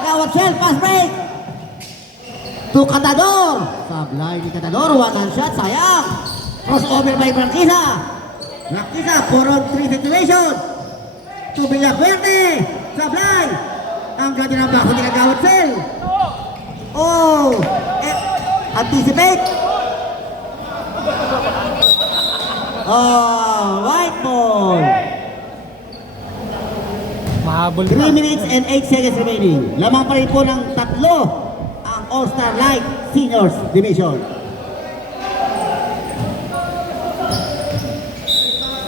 Agawad Cell. Pass break. To Catador. Sablay ni Catador. One hand shot. Sayang. Crossover by Blanquisa. Blanquisa, 4-on-3 situation. To Villafuerte. Sablay. Ang ganda ng bako ni Kagawad Sel. Oh! Anticipate. Oh, white ball. Mahabol 3 pa. minutes and 8 seconds remaining. Lamang pa rin po ng tatlo ang All-Star Light Seniors Division.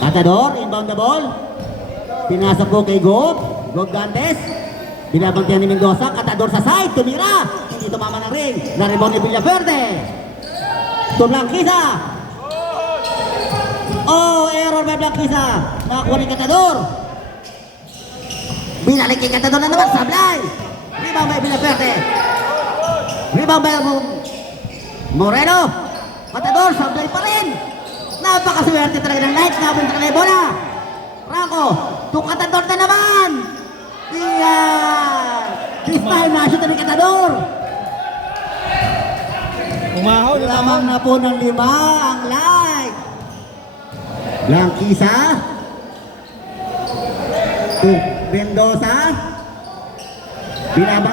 Matador, inbound the ball. Pinasok po kay Gob. Gob Dantes. Binabantiyan ni Mendoza. Katador sa side. Tumira. Hindi tumama ng ring. Na-rebound ni Villaferde. To Blanquisa. Oh, error by Blanquisa. Nakakuha ni Katador. Binalik kay Katador na naman. Sablay. Rebound by Villaferde. Rebound by Moreno. Katador. Sablay pa rin. Napakaswerte talaga ng Light. Nabun sa kanila bola. Ranko. To Katador na naman. Iyan. This time na-shoot ni Katador. Umahaw na naman. Lamang na po ng 5 ang Light. Blanquisa. To Mendoza.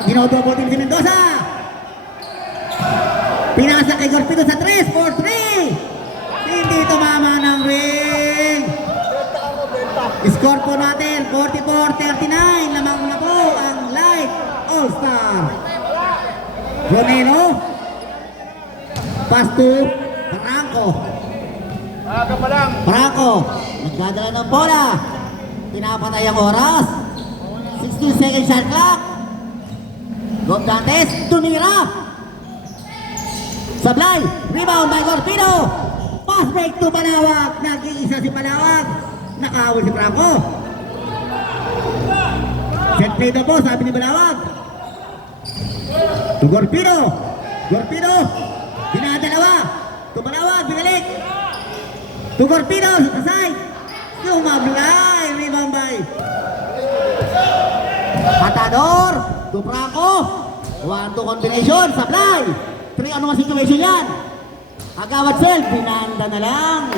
Dinodobol din si Mendoza. Pinasa kay Gorpito sa 3 for 3. Hindi tumama ng ring. Score po natin 44-39. Lamang na po ang Light All-Star. Romero. Pass to Franco. Aga pa lang. Franco. Nagdadala ng bola. Pinapatay ang oras. 16 seconds shot clock. Gob Dantes. Tumira. Sablay. Rebound by Gorpino. Pass break to Balawag. Nag-iisa si Balawag. Nakawal si Franco. Set play na po, sabi ni Balawag. To Gorpino. Gorpino. Dinadalawa. To Balawag. Binalik. To Gorpino. Sa side. Sumablay. Rebound by Matador. To Franco. 1-2 combination. Sablay. 3-on-1 situation yan. Agawad Sel. Pinanda na lang.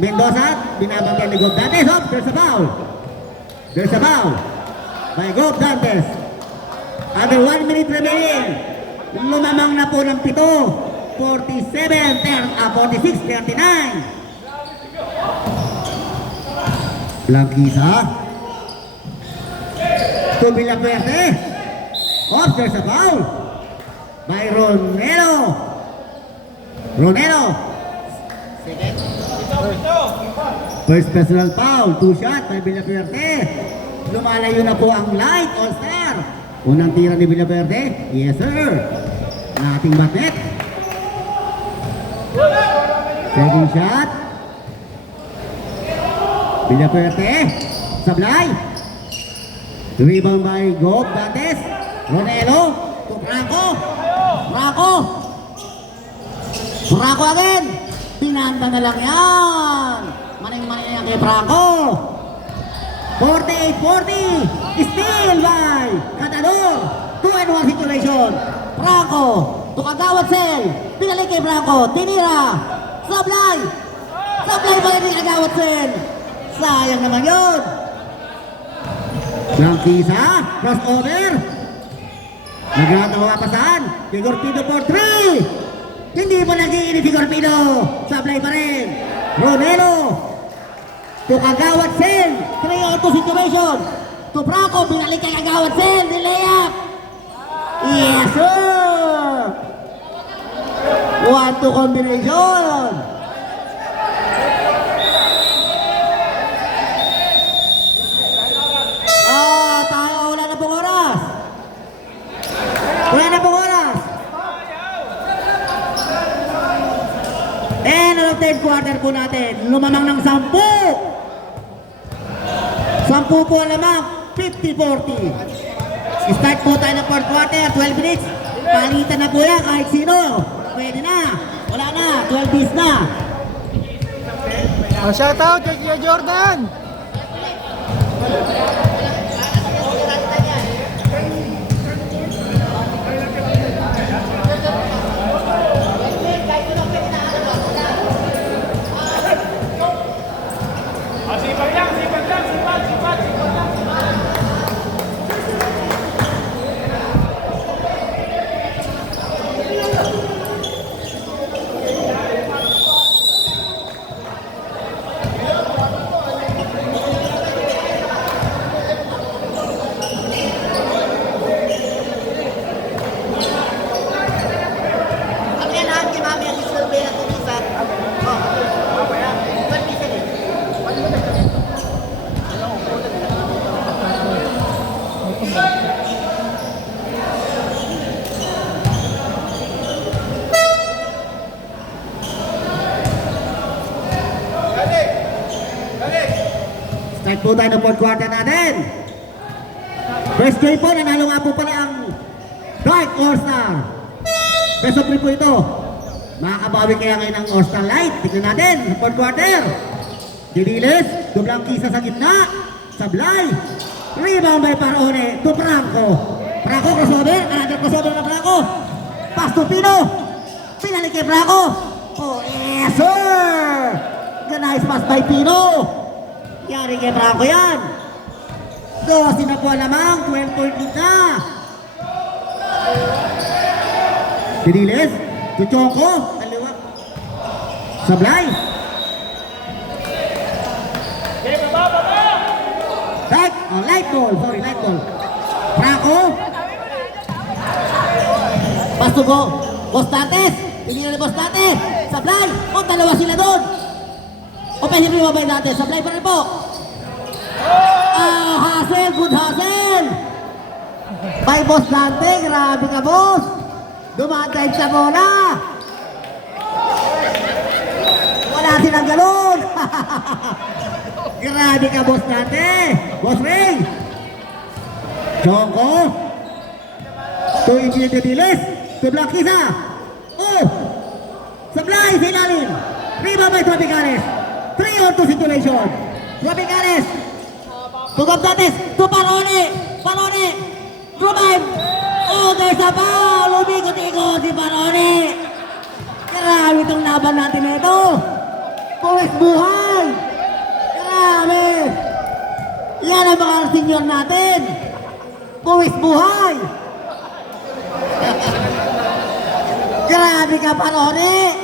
Mendoza, binabanggan ni Gob Dantes. Hop, there's a foul. There's a foul by Gob Dantes. Under 1 minute remaining. Lumamang na po ng 7. 46-39. Blanquisa. To Villafuerte. Hop, there's a foul by Ronero. Ronero. First personal foul, 2 shot by Villafuerte. Lumalayo na po ang Light All-Star. Unang tira ni Villafuerte. Yes sir. Nating batnet. Second shot. Villafuerte. Sablay. Rebound by Gob Dantes. Ronelo. To Franco. Franco. Franco again. Pinanda na lang yan. Maning-maning yan kay Franco. 48-40. Still by Katador. 2-1 situation. Franco. To Kagawad Sel. Pinalik kay Franco. Tinira. Sablay. Sablay pa rin kay Kagawad Sel. Sayang naman yun. Blanquisa. Crossover. Nagkatawa pa saan? Kay Gorpino for 3. Hindi pa nag-iinit si Gorpino. Sablay pa rin. Ronelo. To Kagawad Sel. 3-on-2 situation. To Franco. Binalik kay Kagawad Sel. Nilayap. Yes sir. 1-2 combination. Wala na pong oras. Wala na pong oras. And ano third quarter po natin, lumamang ng 10. 10 po lamang, 50-40. Start po tayo ng fourth quarter, 12 minutes. Palitan na po yan kahit sino. Pwede na. Wala na, 12 minutes na. Shout out kay Jordan. Start po tayo ng fourth quarter natin. First game po, nanalo nga po pala ang Dark All-Star. Best of 3 po ito. Makakabawi kaya ngayon ang All-Star Light. Tignan natin, fourth quarter. Diniles, dublang kisa sa gitna. Sablay. Rebound by Parone to Franco. Franco crossover, another crossover na Franco. Pass to Pino. Pinalik kay Franco. Oh, yes sir! Nice pass by Pino. Yari kay Franco yan. 12 na po lamang, 12-point lead na. Diniles, to Chonko, kaliwa. Sablay. Right, oh, light ball, sorry, light ball. Franco. Pass to go. Bostantes. Hindi na ni Bostantes. Sablay. O, dalawa sila doon. O, pahirap yung mabay natin. Sablay pa rin po. Hassel. Good hassel. By Bostante. Grabe ka, boss. Dumatay sa bola. Wala silang galon. Grabe ka, Bostante. Boss Ray. Chonko. To Infinite Diles. To Blanquisa. Oh! Sablay sa ilalim. Rebound by Tropicales. 3-on-2 situation. Tropicales. To Gabdates. To Parone. Parone. Revive. Oh, there's a foul. Umikot-ikot si Parone. Grabe itong laban natin na ito. Puwis buhay. Grabe. Yan ang mga senior natin. Puwis buhay. Grabe ka, Parone!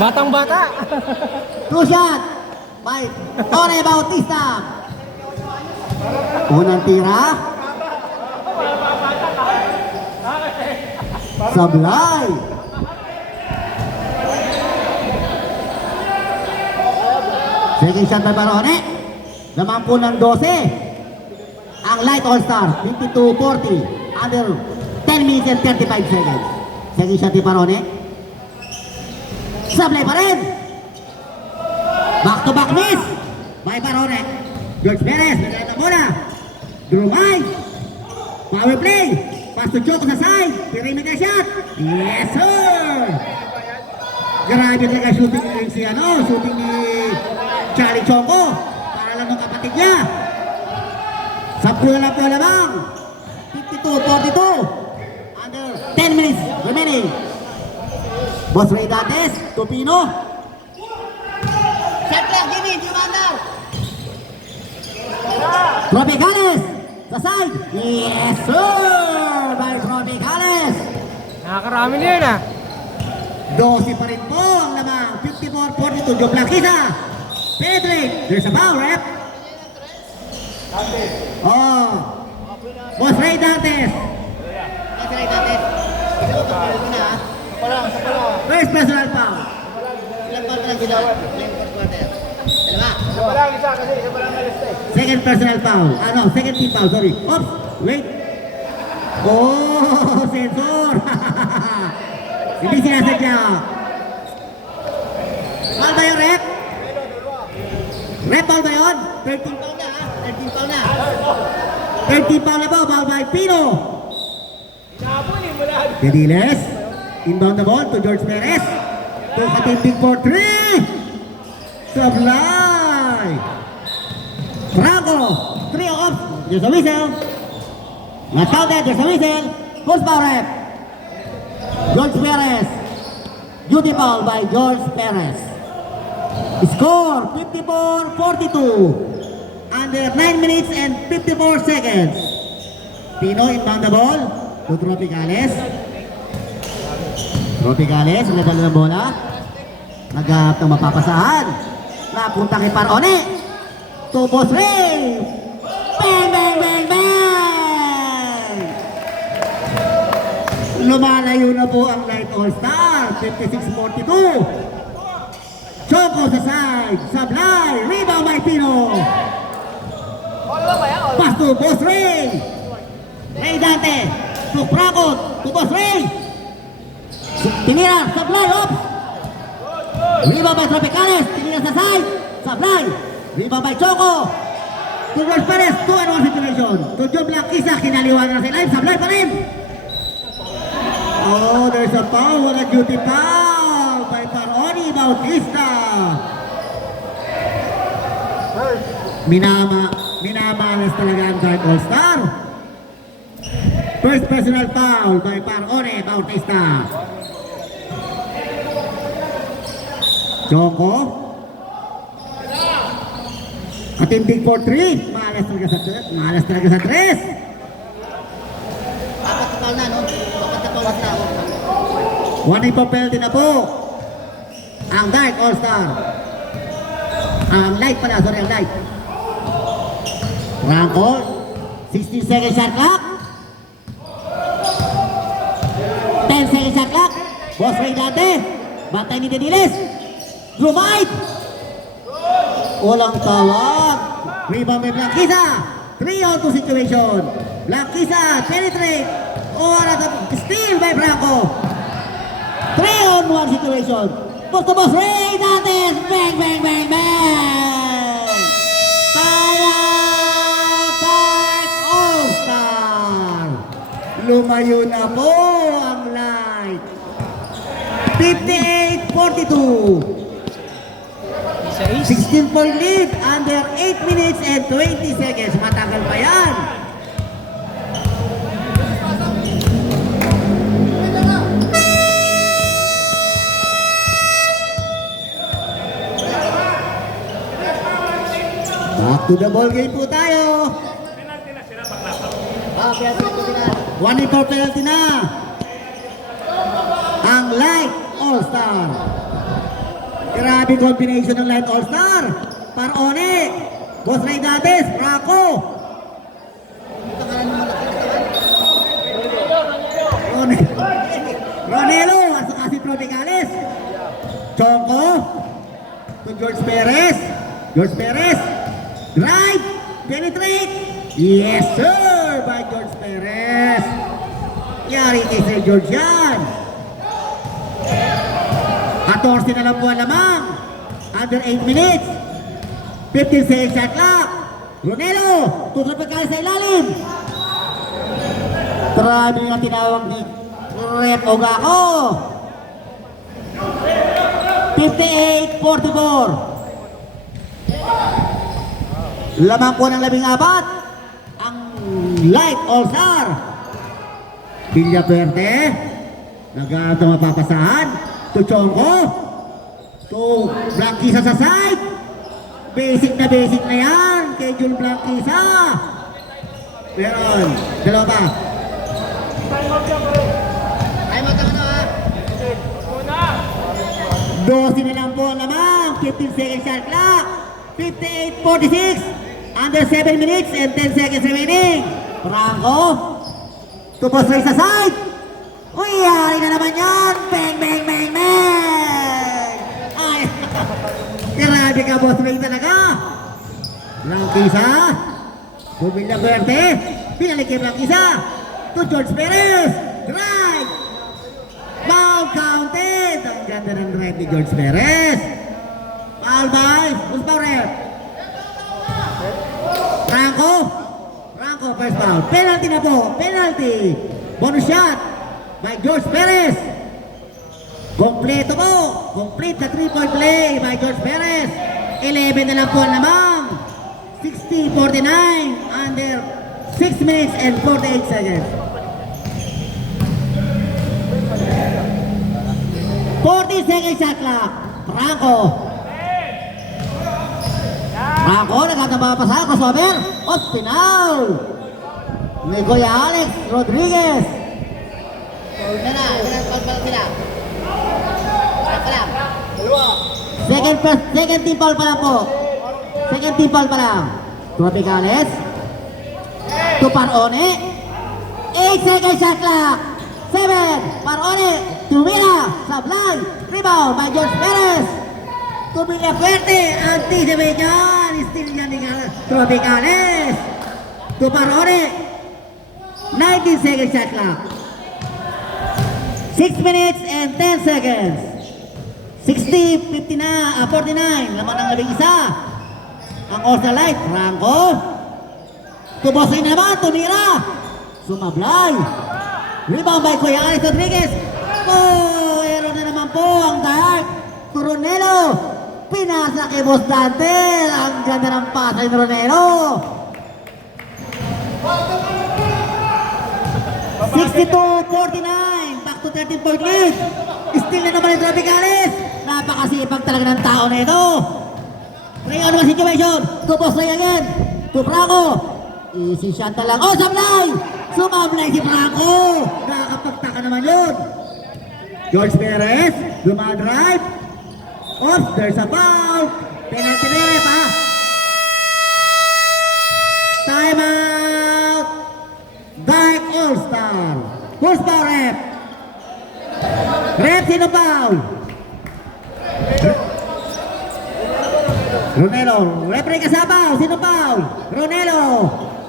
Batang-bata. Two shot by Tore Bautista. Unang tira. Sablay. Second shot by Parone. Lamang po ng 12. Ang Light All-Star, 52-40. Under 10 minutes and 35 seconds. Second shot ni Parone. Sablay pa rin. Back to back miss by Parone. George Perez, nagkita muna. Drumay. Power play. Pass to Choco sa side. Piray na shot. Yes sir. Grabe talaga shooting ni shooting ni Charlie Choco. Para lang ng kapatid niya. 10 na lang po lamang. 52-42. Under 10 minutes remaining. Boss Ray Dates, Tupino. Set clock, Jimmy, Jumander. Tropicales, sa side. Yes, sir! By Tropicales. Nakakarami na yun ah. 12 pa rin po ang lamang. 54-42, Joe Blanquisa. Pedrick, there's a foul, rep. Oh. Boss Ray Dates. First personal foul. Ilang foul lang ginawa? Second personal foul. Second team foul, sorry. Oops, wait. Oh, sensor. Hindi sinasadya. Foul ba yung rep? Rep foul ba yun? 13 foul na ha? 13 foul na. 13 foul na po, foul by Pino. Diniles. Inbound the ball to George Perez. To Katimbing for 3. Sablay. Franco. 3 off. There's a whistle. Not counted. There's a whistle. Post foul rep. George Perez. Duty foul by George Perez. Score 54-42. Under 9 minutes and 54 seconds. Pino inbound the ball to Tropicales. Tropicales, nadala ng bola. Nagahap ng mapapasahan. Napunta kay Parone. To Boss Ray. Bang, bang, bang, bang! Lumalayo na po ang Light All-Star. 56-42. Choco sa side. Sablay. Rebound by Pino. Pass to Boss Ray. Ray Dante. To Franco. To Boss Ray. Tinira. Sablay. Oops. Rebound by Tropicales. Tinira sa side. Sablay. Rebound by Choco. To George Perez, 2-on-1 situation. To John Blanquisa, kinaliwanan na si Live. Sablay pa rin. Oh, there's a foul. A duty foul by Paroni Bautista. Minamalas talaga ang Dark All-Star. First personal foul by Paroni Bautista. Choco. Attempting for 3. Malas talaga sa 3. Warning for penalty na po. Ang Dark All-Star. Ang Light pala, sorry, ang Light. Franco. 16 seconds shot clock. 10 seconds shot clock. Boss Ray dati. Bantay ni Deniles. Lumait. Walang tawag. Rebound by Blanquisa. 3-on-2 situation. Blanquisa penetrate. Or steal by Franco. 3-on-1 situation. Boss to Boss Ray Dantes. Bang, bang, bang, bang. Taya Dark All-Star. Lumayo na po ang Light. 58-42. 16-point lead under 8 minutes and 20 seconds. Matagal pa yan. Back to the ball game po tayo. Penalty na sila paglapa. One for penalty na. Ang Light All-Star. Grabe combination ng Light All-Star. Parone. Boss Ray Dantes. Franco. Ronelo. At saka si Tropicales. Choco. To George Perez. George Perez. Drive. Penetrate. Yes sir. By George Perez. Yari kay Sir George yan. 14 na lang po ang lamang. Under 8 minutes. 15 seconds shot clock. Ronelo. Tutupag ka sa ilalim. Grabe nga tinawag ni Rep Ogako. 58-44. Lamang po ng 14. Ang Light All-Star. Villapuerte. Nag-aato mapapasahan. To Chongo. To Blanquisa sa side. Basic na yan. Kay Jul Blanquisa. Meron. Dalawa pa. Ay, matang na ha. 12 na lang po lamang. 15 seconds shot clock. 58-46. Under 7 minutes and 10 seconds remaining. Franco. Tupos rin sa side. Uy, yari na naman yan. Bang, bang, bang, bang. Ay, grabe ka, Boss Ray talaga. Blanquisa. Bumila Verde. Pinalik kay Blanquisa. To George Perez. Drive. Foul counted. Ang ganda ng drive ni George Perez. Foul by Boss Bauret. Franco. Franco, first foul. Penalty na po. Penalty. Bonus shot by George Perez. Kompleto po. Complete the 3-point play by George Perez. 11 na lang po ang lamang. 60-49 under 6 minutes and 48 seconds. 40 seconds shot clock. Franco. Franco, nagkataba pa sa crossover. Ospinal. Ni Kuya Alex Rodriguez. Second team foul pa lang po. Second team foul pa lang. Tropicales. To Parone. 8 seconds shot clock. 7. Parone. Tumira. Sablay. Rebound by George Perez. Tumila fuerte. Anticipate yan. Still yan ni Tropicales. To Parone. 19 seconds shot clock. 6 minutes and 10 seconds. 60, 49, Laman ng 11. ang All-Star Light, Franco. Tubosay naman, tumira. Sumablay. Rebound by Kuya Alex Rodriguez. Oh, ero na naman po ang Dark. Ronelo. Pinasa kay Boss Dante. Ang ganda ng pasa ni Ronelo. 62-49. Back to 13-point lead. Still na naman yung Tropicales. Napakasipag talaga ng tao na ito. Ngayon naman situation. Tubosay again. To Franco. Easy shot na lang. Oh, sablay! Sumablay si Franco. Nakakapagtaka naman yun. George Perez. Dumadrive. Oh, there's a foul. Penalty ref, ha? Time out. Dark All-Star. Who's foul ref? Ref, sino foul? Ronelo. Referee kasama. Sino foul? Ronelo.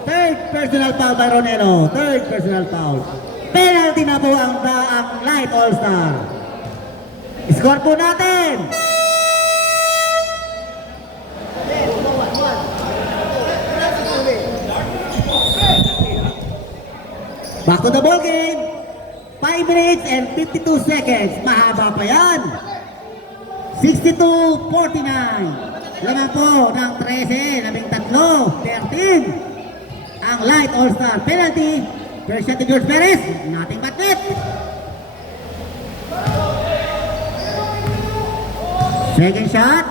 Third personal foul by Ronelo. Third personal foul. Penalty na po ang Light All-Star. Score po natin. Back to the ball game. 5 minutes and 52 seconds. Mahaba pa yan. 62-49. Laman po ng 13, 13. Ang Light All-Star penalty. First shot to George Perez. Nothing but net. Second shot.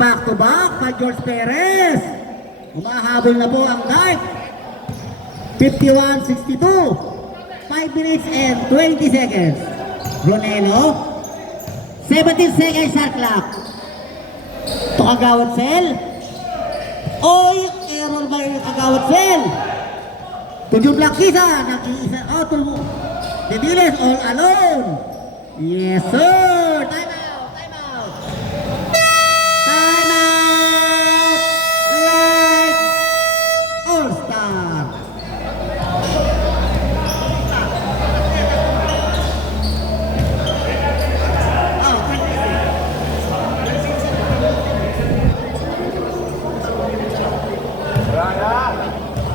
Back to back by George Perez. Umahabol na po ang Light. 51-62. 5 minutes and 20 seconds. Ronelo. 17 seconds shot clock. To Kagawad Sel. Oy, error ba yung Kagawad Sel? Tudyong Blackisa. Nag-iisa out. Dediles all alone. Yes sir. Time out. Time out. Time out. Light All-Star.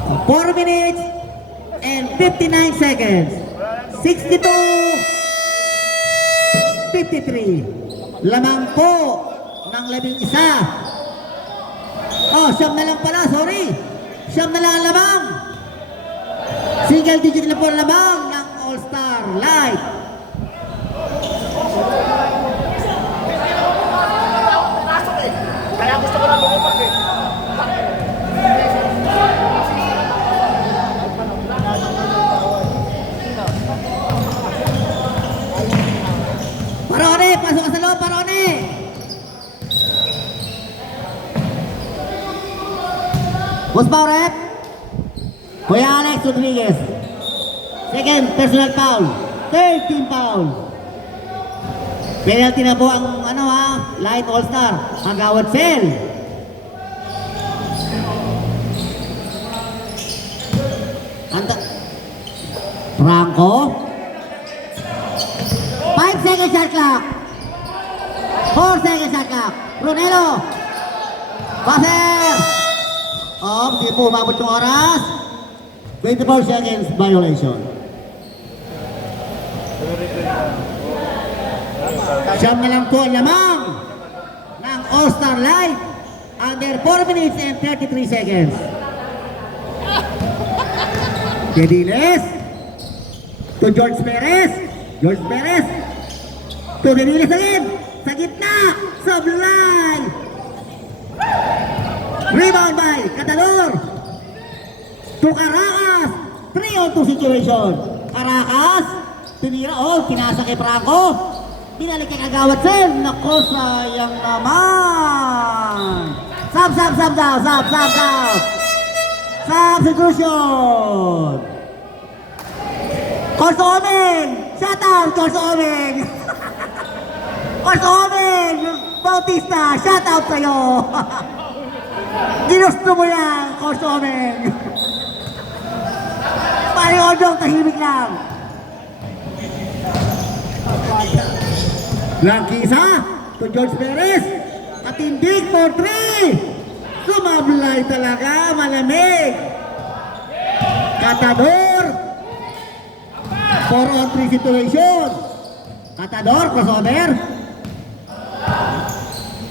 Oh, 4 minutes and 59 seconds. 62-53. Lamang po ng 11. Oh, siyam na lang pala, sorry. Siyam na lang ang lamang. Single digit na po ang lamang ng All-Star Light. Kaya gusto ko lang lumabas eh. Parone, pasok ka sa loob, Parone. Boss foul ref. Kuya Alex Rodriguez. Second personal foul. Third team foul. Penalty na po ang Light All-Star. Kagawad Sel. Franco. 5 seconds shot clock. 4 seconds shot clock. Ronelo. Passer. Oh, hindi po umabot yung oras. 24 seconds violation. Siyam na lang po ang lamang ng All-Star Light under 4 minutes and 33 seconds. Dediles to George Perez. George Perez to Dediles again. Sa gitna. Sablay. Rebound by Catalor. To Caracas. 3-on-2 situation. Caracas. Tinira. Oh, pinasa kay Franco. Binalik kay Kagawad Sel. Nako, sayang naman. Sub. Substitution. Coach Omeng. Shout out, Coach Omeng. Coach Omeng Bautista, shout out sa'yo. Ginusto mo yan, Coach Omeng. Pari Ojong, tahimik lang. Langkisa to George Perez. Katindig for 3. Sumablay talaga, malamig. Katador. 4-on-3 situation. Katador, crossover.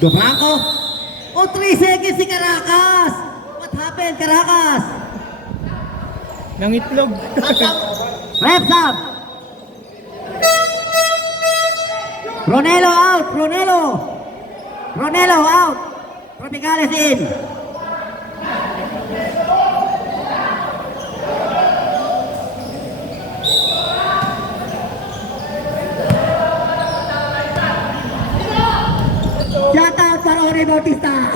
Dufranco. O 3 seconds si Caracas. What happened, Caracas? Nangitlog. Reps up. Ronelo out. Ronelo out. Tropicales in. Shout out para Ore Bautista.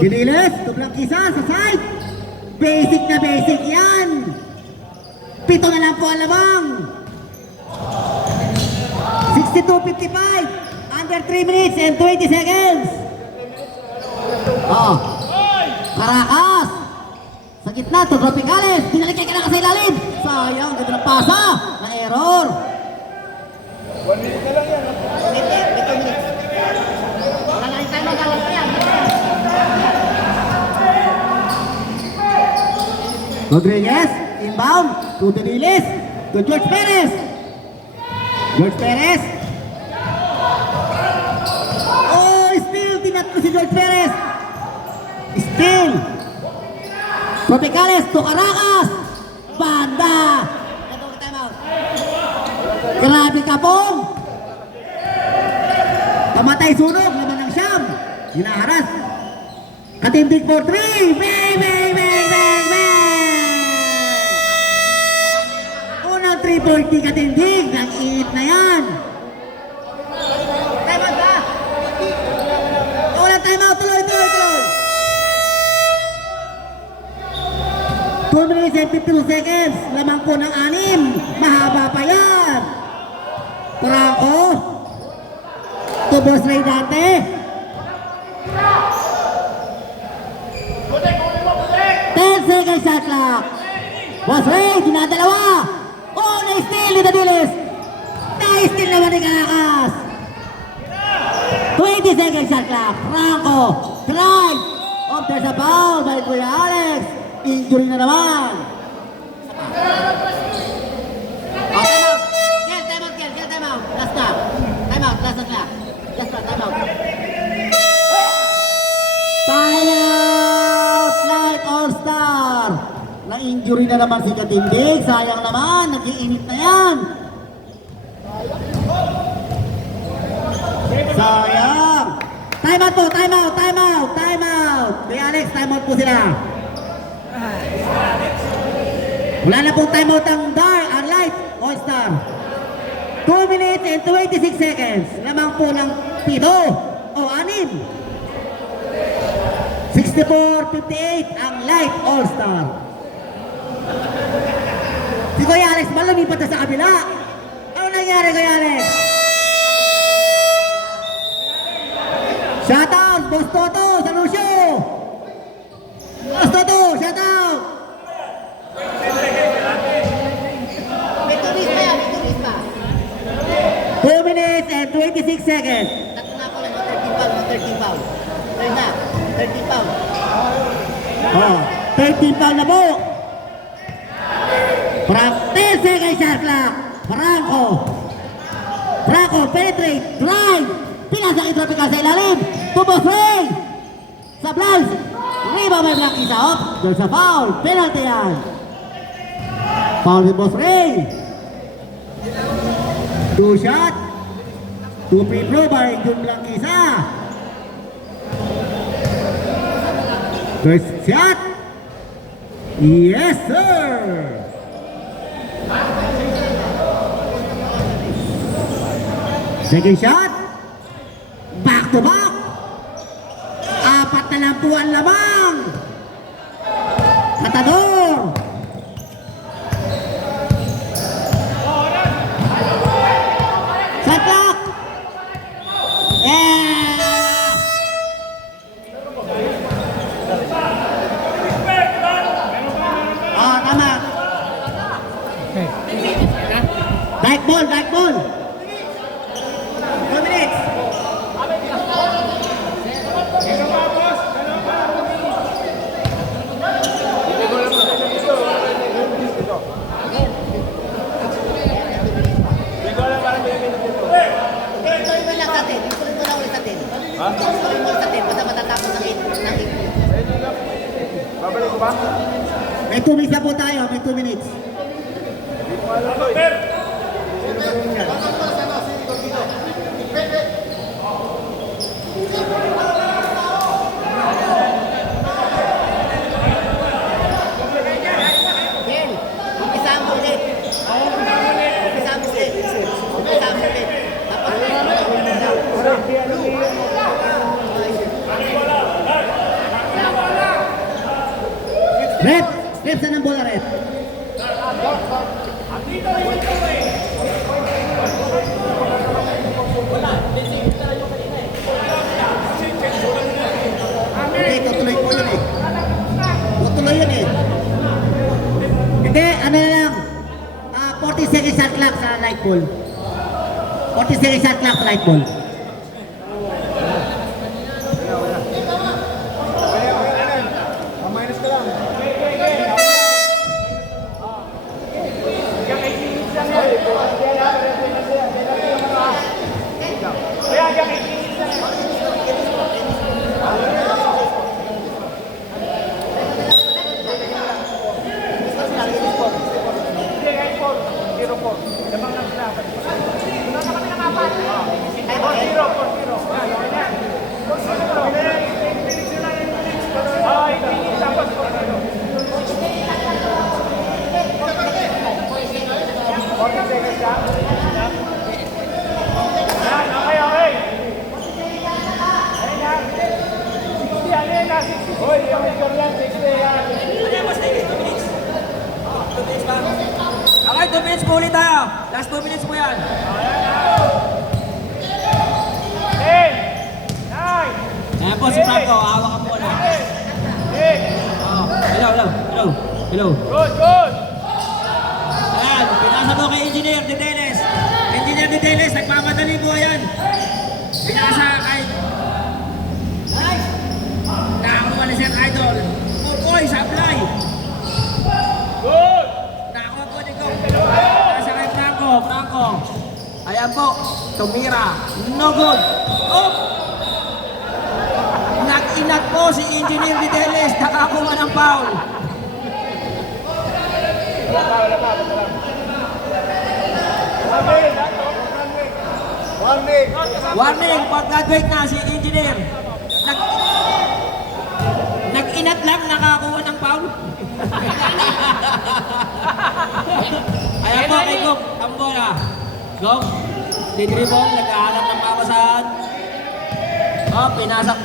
Giniles, tublak isa sa side. Basic na basic yan. 7 na lang po ang lamang. 62:55. Under 3 minutes and 20 seconds. Oh. Caracas. Sa gitna, to Tropicales. Dinalik kay Caracas sa ilalim. Sayang, ganda ng pasa. Na error. 1 minute na lang yan. Rodriguez, inbound, to Denilis, to George Perez. George Perez. Oh, still, tinatlo si George Perez. Still. Tropicales, to Caracas. Banda. Ito, time out. Grabe ka pong. Kamatay sunog, laban ng siyam. Hinaharas. Katindig for 3. Bang, bang, bang, bang, bang. Unang 3-point Katindig. Nag-init na yan. Time out ba? Walang time out. Tuloy. 2 minutes and 52 seconds. Lamang po ng 6. Mahaba pa yan. Franco. To Boss Ray Dante. 10 seconds shot clock. Boss Ray, dinadalawa. Oh, na-steal ni Danilis. Na-steal naman ni Caracas. 20 seconds shot clock. Franco, drive. Oh, there's a foul by Kuya Alex. Injury na naman. Oh, time out. Kill, time out. Last na. Time out, last na clock. Last na, time out. Time out! Light All-Star! Na-injury na naman si Katindig. Sayang naman, nag-iinit na yan. Sayang! Time out po, time out! Kuya Alex, time out po sila. Wala na pong time out ang Light All-Star. 2 minutes and 26 seconds. Lamang po ng 7 o 6. 64-58 ang Light All-Star. Si Kuya Alex ba lumipat na sa kabila? Ano nangyari, Kuya Alex? Shout out, Boss Toto, sa Lucio. Boss Toto, shout out. May tulis pa yan, 2 minutes and 26 seconds. Tatlo na pala, 13 foul. 13 foul. Oh, 13 foul na po. 10 seconds shot clock. Franco, penetrate, drive. Pinasakit Tropical sa ilalim. To Boss Ray. Sablay. Rebound by Black isa off. There's a foul. Penalty yan. Foul with Boss Ray. 2 shot. 2 free throw by Jun Blanquisa. First shot. Yes, sir. Second shot. Back to back. 4 na lang po ang lamang. Katador. Shot clock. Tama. Back ball. May 2 minutes na po tayo, may 2 minutes. Rep! Rep, saan ang bola, Rep? Hindi, tutuloy po yun eh. Tutuloy yun eh. Hindi, ano na lang. 40 seconds shot clock sa light ball. 40 seconds shot clock sa light ball. Minus ka lang. Okay, 2 minutes po ulit tayo. Last 2 minutes po yan. 10, 9, Ayan po si Franco, hawak ang bola. Hello. good, good. Ayan, pinasa po kay Engineer Deteles. Engineer Deteles, nagmamadali po yan. Pinasa kay... Nakakuha ni Sir Idol. Oy, sablay. Good. Nakakuha po ni Kong. Pinasa kay Franco. Ayan po, tumira. No good. Oh! Nag-inat po si Engineer Deteles. Nakakuha ng foul. Warning, pag-graduate na si Engineer. Nag-inat lang, nakakuha ng foul. Ayan po kay Gop, ang bola. Gop, didribble, naghahanap ng papasahan. Pinasak.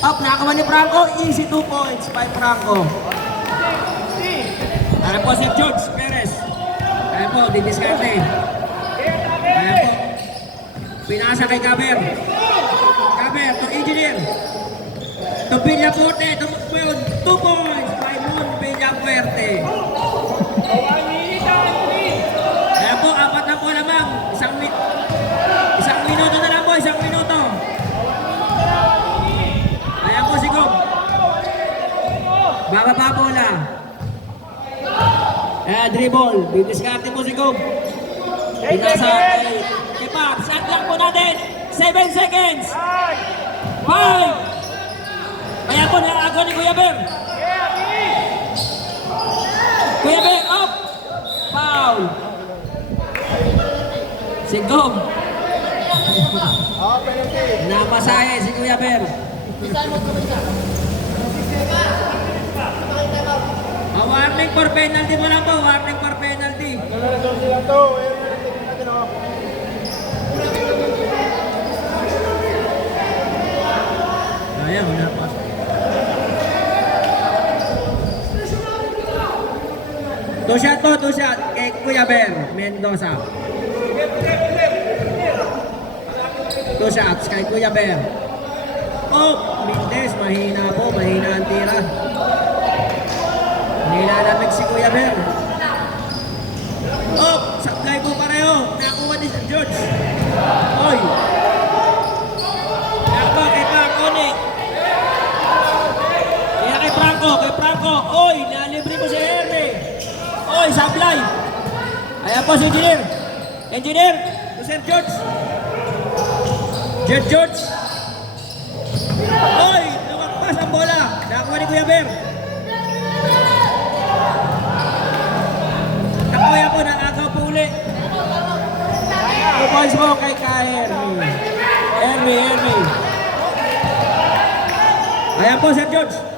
Nakakuha ni Franco, easy 2 points by Franco. Ayan po si George Perez. Ayan po, didiskarte. Ayan po. Pinasa kay Gaber. Gaber to Engineer. To Villafuerte. Tumakbo yun. 2 points by Mon Villafuerte. Ayan po, 4 na po lamang. Isang minuto na lang po, 1 minuto. Ayan po si Gob. Bababa bola. Dribble. Didiskarte po si Gob. Pinasa kay Pap. Shot lang po natin. 7 seconds. 5. Ayan po, nakagawa ni Kuya Ber. Kuya Ber, up. Foul. Si Gob. Napasahe si Kuya Ber. Warning for penalty mo lang po. Warning for penalty. Ayan, wala pa. Two shot kay Kuya Ber Mendoza. 2 shots kay Kuya Ber. Mindes, mahina ang tira. Nilalamig si Kuya Ber. Sablay po pareho. Nakuha ni George. Oy. Nakpa kay Franco ni. Kaya kay Franco. Oy, nalibre mo si Henry. Oy, sablay. Ayan po si Engineer. To Sir George. George. Oy, lumagpas ang bola. Nakuha ni Kuya Ber. pass mo kay Ermi. Ermi. Ayan po, Sir George.